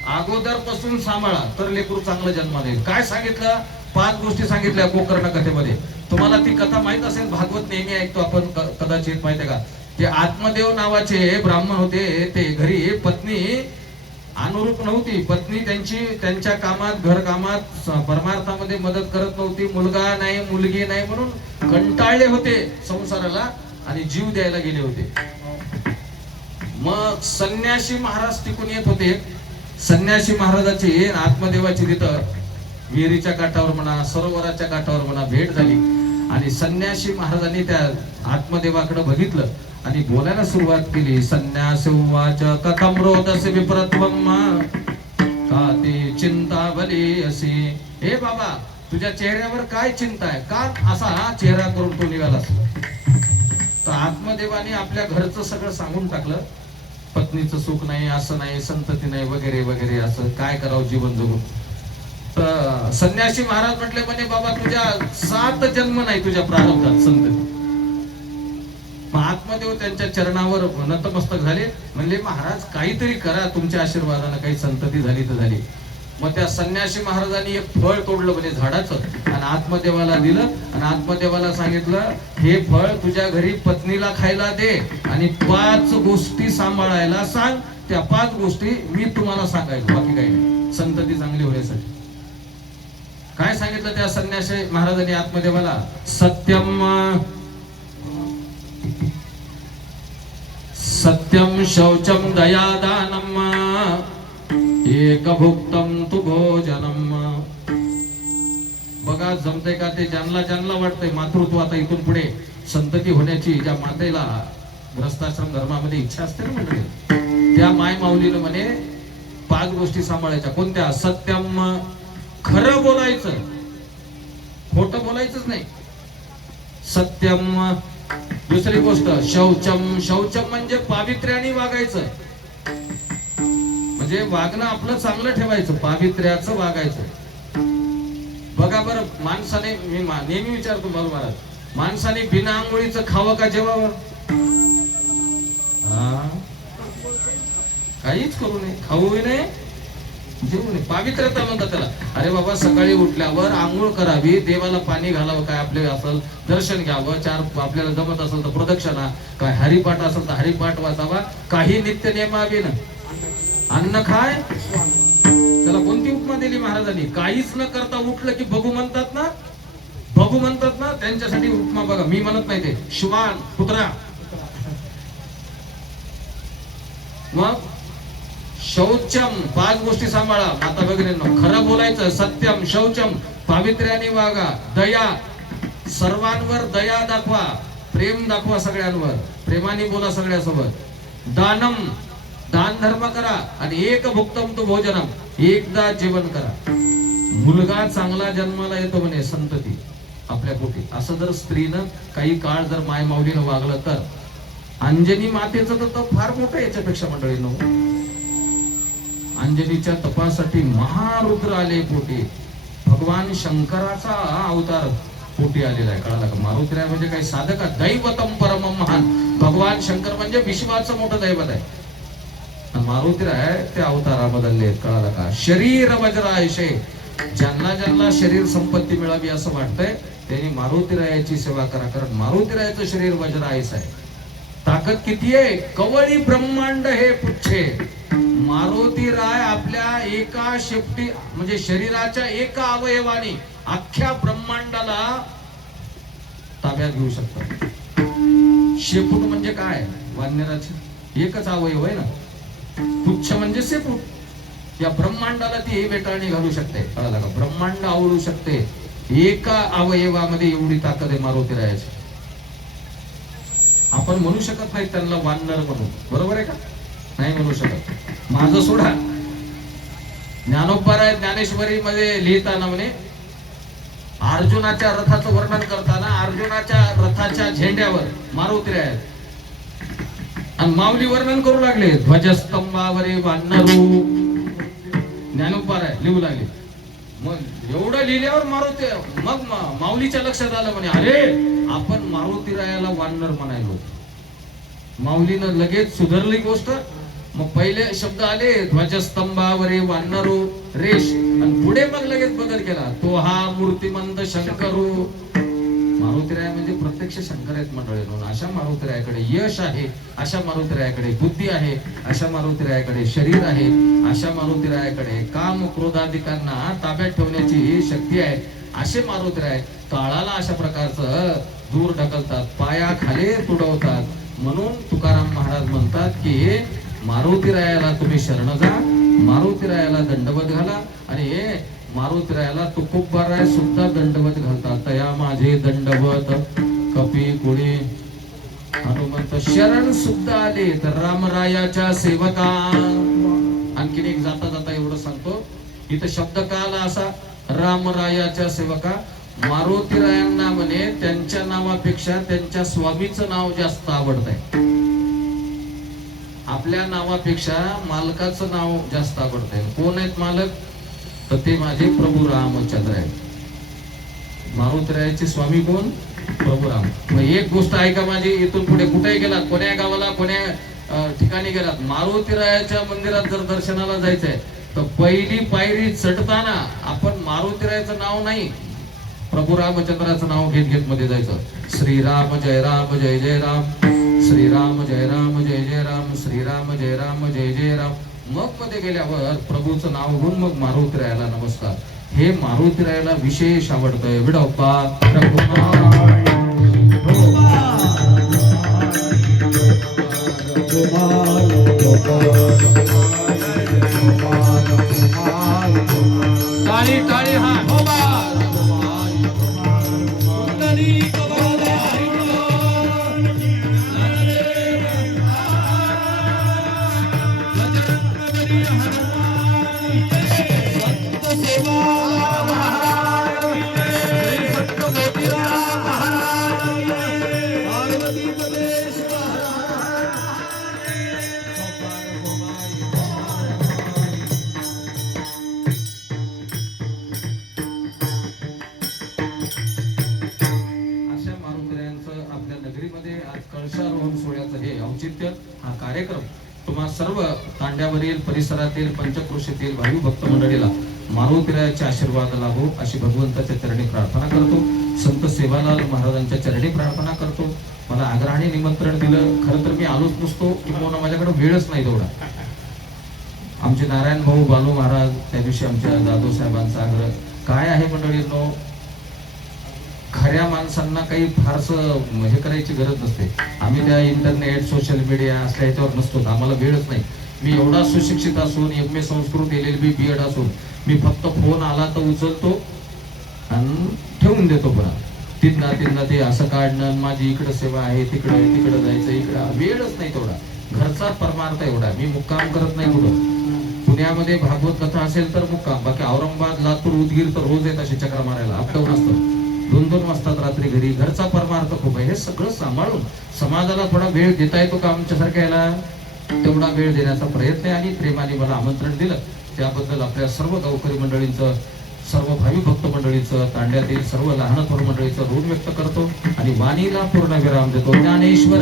अगोदर पासून सांभाळा तर लेकरू चांगलं जन्माला येईल. काय सांगितलं? 5 गोष्टी सांगितल्या गोकर्ण कथेमध्ये. तुम्हाला ती कथा माहित असेल, भागवत नेहमी ऐकतो आपण कदाचित, माहिती आहे का? ते आत्मदेव नावाचे ब्राह्मण होते, ते घरी पत्नी अनुरूप नव्हती. पत्नी त्यांच्या कामात, घर कामात, परमार्थामध्ये मदत करत नव्हती. मुलगा नाही, मुलगी नाही म्हणून कंटाळले होते संसाराला आणि जीव द्यायला गेले होते. मग संन्यासी महाराज टिकून येत होते. संन्यासी महाराजाची आत्मदेवाची तिथं विहिरीच्या काठावर म्हणा, सरोवराच्या काठावर म्हणा भेट झाली. आणि संन्यासी महाराजांनी त्या आत्मदेवाकडे बघितलं आणि बोलायला सुरुवात केली. संन्यास उवाच कथम रोदसी विप्रत्वम का ते चिंता बली असी. हे बाबा, तुझ्या चेहऱ्यावर काय चिंता आहे? का असा चेहरा करून तो निघालास? तर आत्मदेवाने आपल्या घरचं सगळं सांगून टाकलं. पत्नीचं सुख नाही, असं नाही, संतती नाही, वगैरे वगैरे, असं काय करावं जीवन जगून. तर संन्यासी महाराज म्हटले म्हणे बाबा तुझ्या 7 जन्म नाही तुझ्या प्रारब्धात संतती. आत्मदेव त्यांच्या चरणावर नतमस्तक झाले. म्हणले महाराज काहीतरी करा, तुमच्या आशीर्वादानं काही संतती झाली तर झाली. मग त्या संन्यासी महाराजांनी एक फळ तोडलं म्हणजे झाडाचं आणि आत्मदेवाला दिलं आणि आत्मदेवाला सांगितलं हे फळ तुझ्या घरी पत्नीला खायला दे आणि 5 गोष्टी सांभाळायला सांग. त्या 5 गोष्टी मी तुम्हाला सांगायचो, बाकी काही नाही, संतती चांगली होण्यासाठी. काय सांगितलं त्या संन्यासी महाराजांनी आत्मदेवाला? सत्यम सत्यम शौचम दयादानम एक भुक्तम तु भोजनम. बघा जमतंय का ते? ज्यांना वाटतंय मातृत्व आता इथून पुढे संतती होण्याची, ज्या मातेला ग्रस्ताश्रम धर्मामध्ये इच्छा असते ना म्हणजे, त्या माय माऊलीनं म्हणे 5 गोष्टी सांभाळायच्या. कोणत्या? सत्यम, खरं बोलायचं, खोटं बोलायचंच नाही, सत्यम. दुसरी गोष्ट शौचम. शौचम म्हणजे पावित्र्याने वागायचं, म्हणजे वागणं आपलं चांगलं ठेवायचं, पावित्र्याचं वागायचं. बघा बरं, माणसाने, मी नेहमी विचारतो महाराज, माणसाने बिना आंघोळीचं खावं का जेवावं? काहीच करू नये, खाऊही नये, जेवू नये. पावित्र्यता म्हणतात त्याला. अरे बाबा सकाळी उठल्यावर आंघोळ करावी, देवाला पाणी घालावं, काय आपले असेल दर्शन घ्यावं, 4 आपल्याला जमत असेल तर प्रदक्षिणा, काय हरिपाठ असेल तर हरिपाठ वाचावा, काही नित्य नियमावी ना. अन्न खाय, त्याला कोणती उपमा दिली महाराजांनी? काहीच न करता उठलं की बघू म्हणतात ना, बघू म्हणतात ना, त्यांच्यासाठी उपमा बघा. मी म्हणत नाही, ते श्वान कुत्रा. मग शौचम, 5 गोष्टी सांभाळा माता भगिनींनो. खरं बोलायचं, सत्यम, शौचम, पावित्र्याने वागा, दया, सर्वांवर दया दाखवा, प्रेम दाखवा सगळ्यांवर, प्रेमाने बोला सगळ्यासोबत. दानम, दान धर्म करा. आणि एक भुक्तम तो भोजनम, एकदा जेवण करा. मुलगा चांगला जन्माला येतो म्हणे संतती आपल्या पोटी. असं जर स्त्रीनं काही काळ जर माय माऊलीनं वागलं तर अंजनी मातेचं तर फार मोठं याच्यापेक्षा मंडळींनो. अंजनीच्या तपासाठी महारुद्र आले पोटी. भगवान शंकराचा अवतार पोटी आलेला आहे, कळाला का? मारुद्र म्हणजे काही साधक, दैवतम परम महान. भगवान शंकर म्हणजे विश्वाचं मोठं दैवत आहे. मारुती आहे ते अवतारा बदलले, कळाला का? शरीर वज्रायशे, ज्यांना शरीर संपत्ती मिळावी असं वाटतंय त्यांनी मारुतीरायाची सेवा करा, कारण मारुतीरायाचं शरीर वज्रायस आहे. ताकद किती आहे? कवळी ब्रह्मांड हे पुच्छे. मारुतीराय आपल्या एका शेपटी म्हणजे शरीराच्या एका अवयवाने अख्ख्या ब्रह्मांडाला ताब्यात घेऊ शकतात. शेपूट म्हणजे काय? वानराचे एकच अवयव आहे ना, पुच्छ म्हणजे शेपूट. या ब्रह्मांडाला ती वेटाळणी घालू शकते, कळालं का? ब्रह्मांड आवडू शकते. एका अवयवामध्ये एवढी ताकद आहे मारुतीरायाची. आपण म्हणू शकत नाही त्यांना वानर म्हणून, बरोबर आहे का? नाही म्हणू शकत. माझं सोडा, ज्ञानोबा ज्ञानेश्वरी मध्ये लिहिताना म्हणे, अर्जुनाच्या रथाचं वर्णन करताना अर्जुनाच्या रथाच्या झेंड्यावर मारुतीराय आहेत आणि माऊली वर्णन करू लागले, ध्वजस्तंभावरे वानरू. ज्ञानोबा लिहू लागले. मग एवढं लिहिल्यावर मारुती, मग माऊलीच्या लक्षात आलं म्हणे, अरे आपण मारुतीरायाला वानर म्हणायलो. माऊलीनं लगेच सुधारली गोष्ट. मग पहिले शब्द आले ध्वजस्तंभावरे वानरू रेश, आणि पुढे मग लगेच बदल केला, तो हा मूर्तिमंत शंकरू. मारुतीराय म्हणजे प्रत्यक्ष शंकर आहेत मंडळी. म्हणून अशा मारुतीरायाकडे यश आहे, अशा मारुतीरायाकडे बुद्धी आहे, अशा मारुतीरायाकडे शरीर आहे, अशा मारुतीरायाकडे काम क्रोधाधिकांना ताब्यात ठेवण्याची शक्ती आहे. असे मारुतीराय काळाला अशा प्रकारचं दूर ढकलतात, पायाखाली तुडवतात. म्हणून तुकाराम महाराज म्हणतात की मारुतीरायाला तुम्ही शरण जा, मारुतीरायाला दंडवत घाला. आणि मारुतीरायाला तुकोबाराय सुद्धा दंडवत घालतात. तया माझे दंडवत कपी कुळी. हनुमंत शरण सुद्धा आले तर रामरायाच्या सेवका. आणखीन एक जाता जाता एवढं सांगतो, इथं शब्द का आला असा, रामरायाच्या सेवका. मारुतीरायांना म्हणे त्यांच्या नावापेक्षा त्यांच्या स्वामीचं नाव जास्त आवडतंय. आपल्या नावापेक्षा मालकाचं नाव जास्त आवडतंय. कोण आहेत मालक? तर ते माझे प्रभू रामचंद्र आहेत. मारुतीरायाचे स्वामी कोण? प्रभू राम. मग एक गोष्ट ऐका माझी, इथून पुढे कुठेही गेलात, कोण्या गावाला कोण्या ठिकाणी गेलात, मारुतीरायाच्या मंदिरात जर दर्शनाला जायचंय तर पहिली पायरी चढताना आपण मारुतीरायाचं नाव नाही, प्रभू रामचंद्राचं नाव घेत घेत मध्ये जायचं. श्रीराम जय राम जय जय राम, श्रीराम जय राम जय जय राम, श्रीराम जय राम जय जय राम. मग मध्ये गेल्यावर प्रभूचं नाव घेऊन मग मारुतीरायाला नमस्कार. हे मारुतीरायाला विशेष आवडतंय. विडोबा टाळी टाळी हा हा कार्यक्रम तुम्हा सर्व तांड्यावरील परिसरातील पंचक्रोशीतील भावी भक्त मंडळीला मारुतीरायाचे आशीर्वाद लाभो अशी भगवंताच्या चरणी प्रार्थना करतो. संत सेवालाल महाराजांच्या चरणी प्रार्थना करतो. मला आग्रहाने निमंत्रण दिलं, खरं तर मी आलोच नसतो, किंवा माझ्याकडे वेळच नाही तेवढा. आमचे नारायण भाऊ बालू महाराज, त्या दिवशी आमच्या जाधव साहेबांचा आग्रह काय आहे मंडळींनो, खऱ्या माणसांना काही फारसं हे करायची गरज नसते. आम्ही त्या इंटरनेट सोशल मीडिया असल्या याच्यावर नसतो, आम्हाला वेळच नाही. मी एवढा सुशिक्षित असून, MA संस्कृत LLB BEd असून मी फक्त फोन आला तर उचलतो आणि ठेवून देतो. पुन्हा तिथनं ते असं काढणं, माझी इकडं सेवा आहे, तिकडं जायचं, इकडं वेळच नाही तेवढा. घरचा परमार्थ एवढा. मी मुक्काम करत नाही कुठं. पुण्यामध्ये भागवत कथा असेल तर मुक्काम, बाकी औरंगाबाद लातूर उदगीर तर रोज येत असे चक्र मारायला, अपडाऊन असतं. 2-2 वाजतात रात्री घरी. घरचा परमार्थ खूप आहे. हे सगळं सांभाळून समाजाला थोडा वेळ देता येतो का आमच्यासारख्या याला, तेवढा वेळ देण्याचा प्रयत्न आहे. आणि प्रेमाने मला आमंत्रण दिलं त्याबद्दल आपल्या सर्व गावकरी मंडळींचं, सर्व भावी भक्त मंडळीचं, तांड्यातील सर्व लहान थोर मंडळीचं ऋण व्यक्त करतो आणि वाणीला पूर्ण विराम देतो. ज्ञानेश्वर